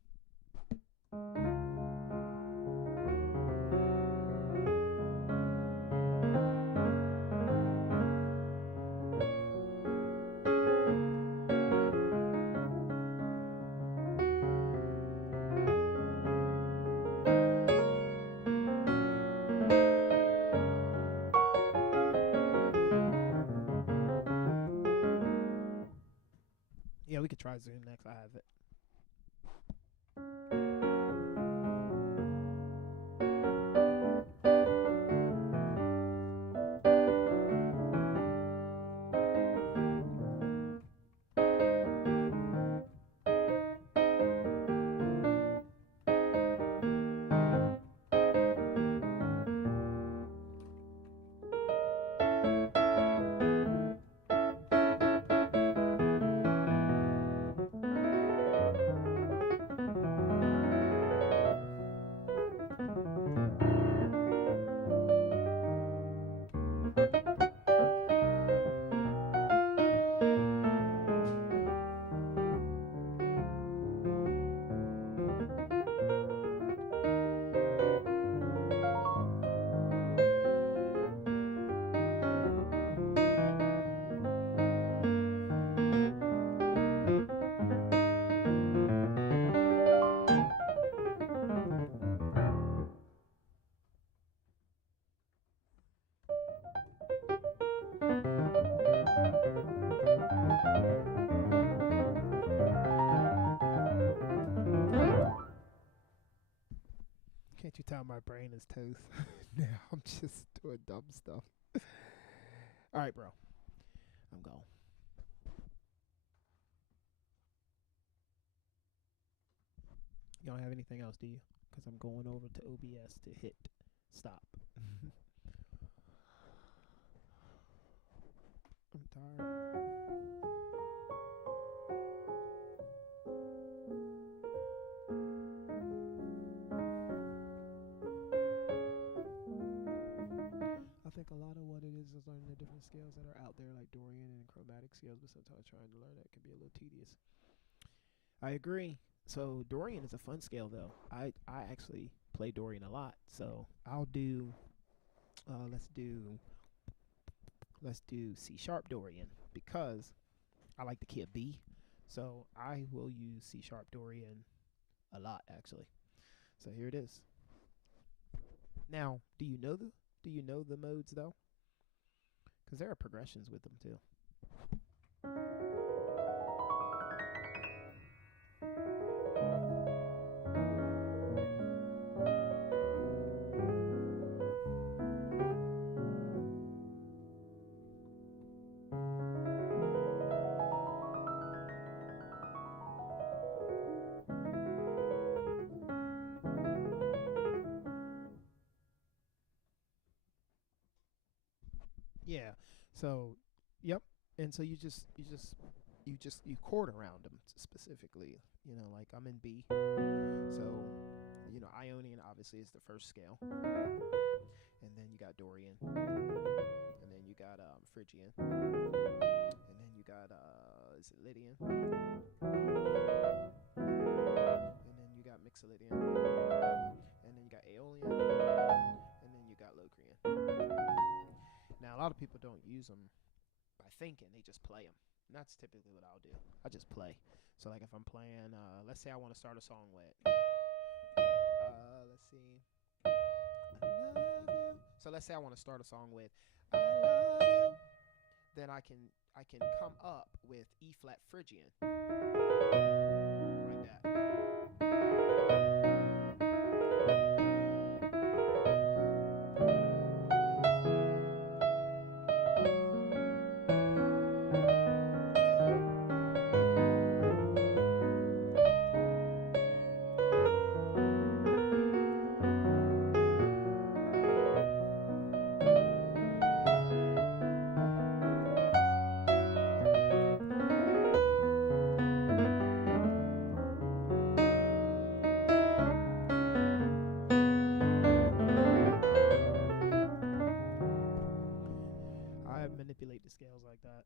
Yeah, we could try Zoom next. I have it. Can't you tell my brain is toast? Now I'm just doing dumb stuff. All right, bro. I'm gone. You don't have anything else, do you? Because I'm going over to OBS to hit stop. I'm tired. I think a lot of what it is learning the different scales that are out there, like Dorian and chromatic scales, but sometimes trying to learn that can be a little tedious. I agree. So Dorian is a fun scale, though. I actually play Dorian a lot, so I'll do. Let's do C sharp Dorian because I like the key of B, so I will use C sharp Dorian a lot actually. So here it is. Now, do you know the modes though? Because there are progressions with them too. Yeah. So, yep. And so you chord around them specifically. You know, like I'm in B, so Ionian obviously is the first scale, and then you got Dorian, and then you got Phrygian, and then you got is it Lydian, and then you got Mixolydian, and then you got Aeolian, and then you got Locrian. Now a lot of people don't use them by thinking; they just play them. And that's typically what I'll do. I just play. So like if I'm playing, let's say I want to start a song with, let's see, I love you. So let's say I want to start a song with, I love you. Then I can come up with E flat Phrygian, like that. I manipulate the scales like that.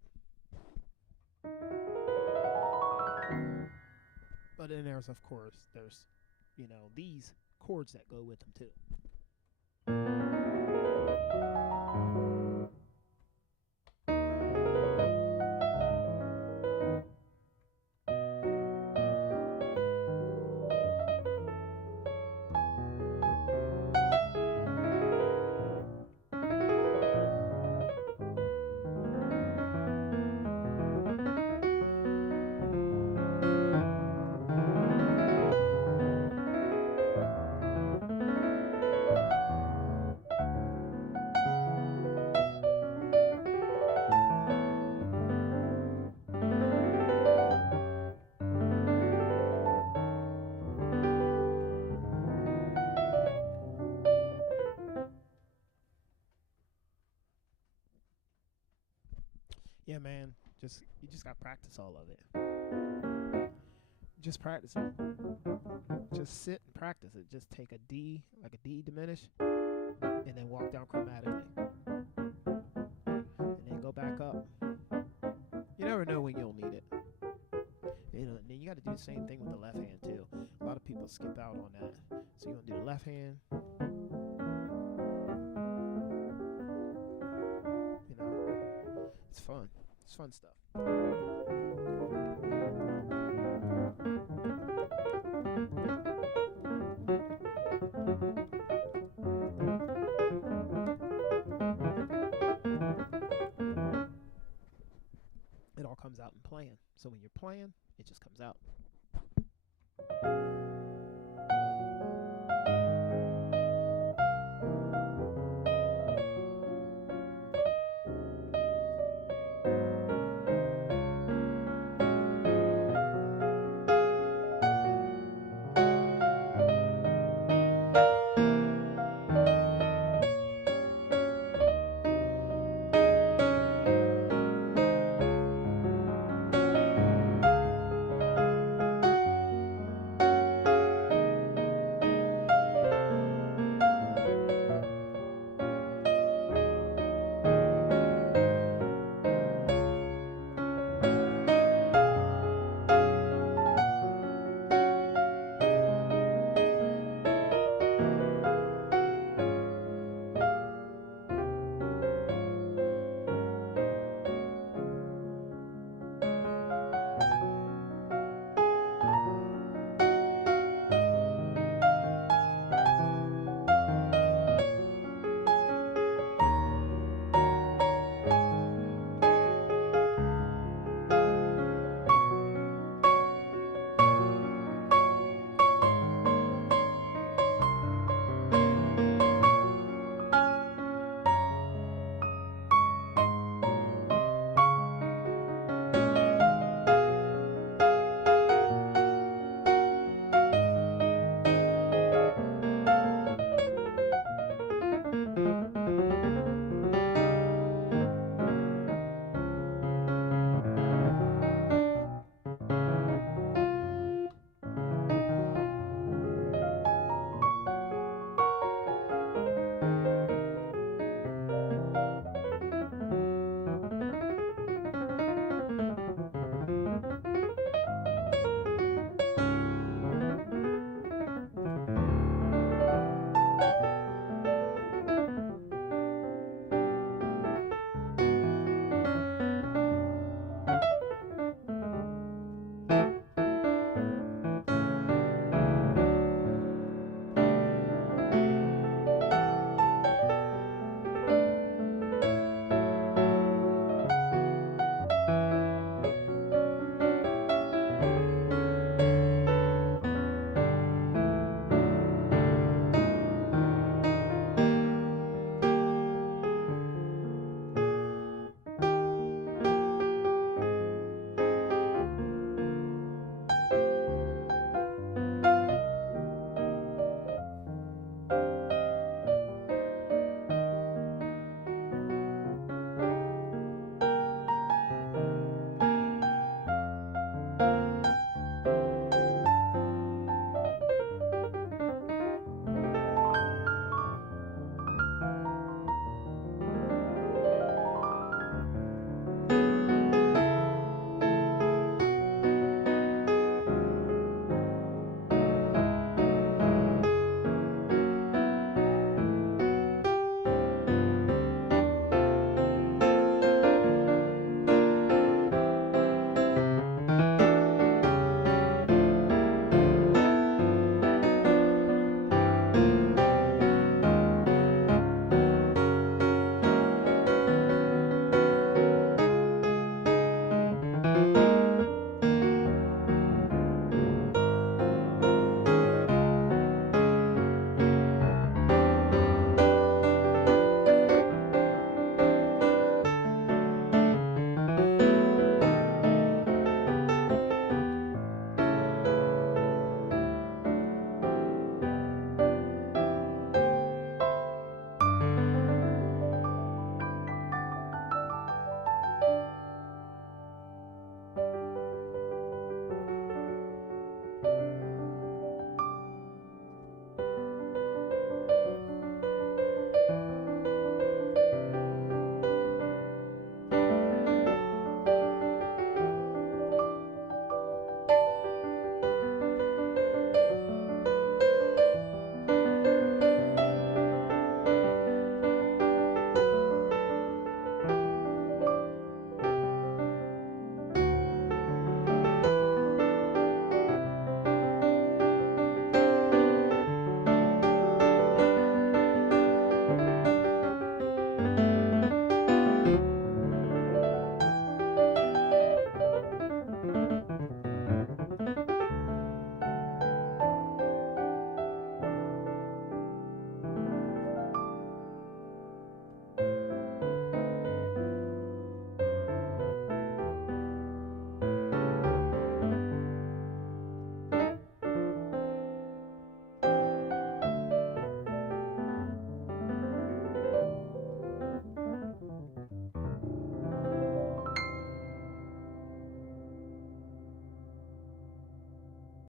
But then there's, of course, these chords that go with them too. Yeah, man. You just gotta practice all of it. Just practice it. Just sit and practice it. Just take a D, like a D diminish, and then walk down chromatically, and then go back up. You never know when you'll need it. And then you got to do the same thing with the left hand too. A lot of people skip out on that. So you're gonna do the left hand. It's fun. It's fun stuff. It all comes out in playing. So when you're playing, it just comes out.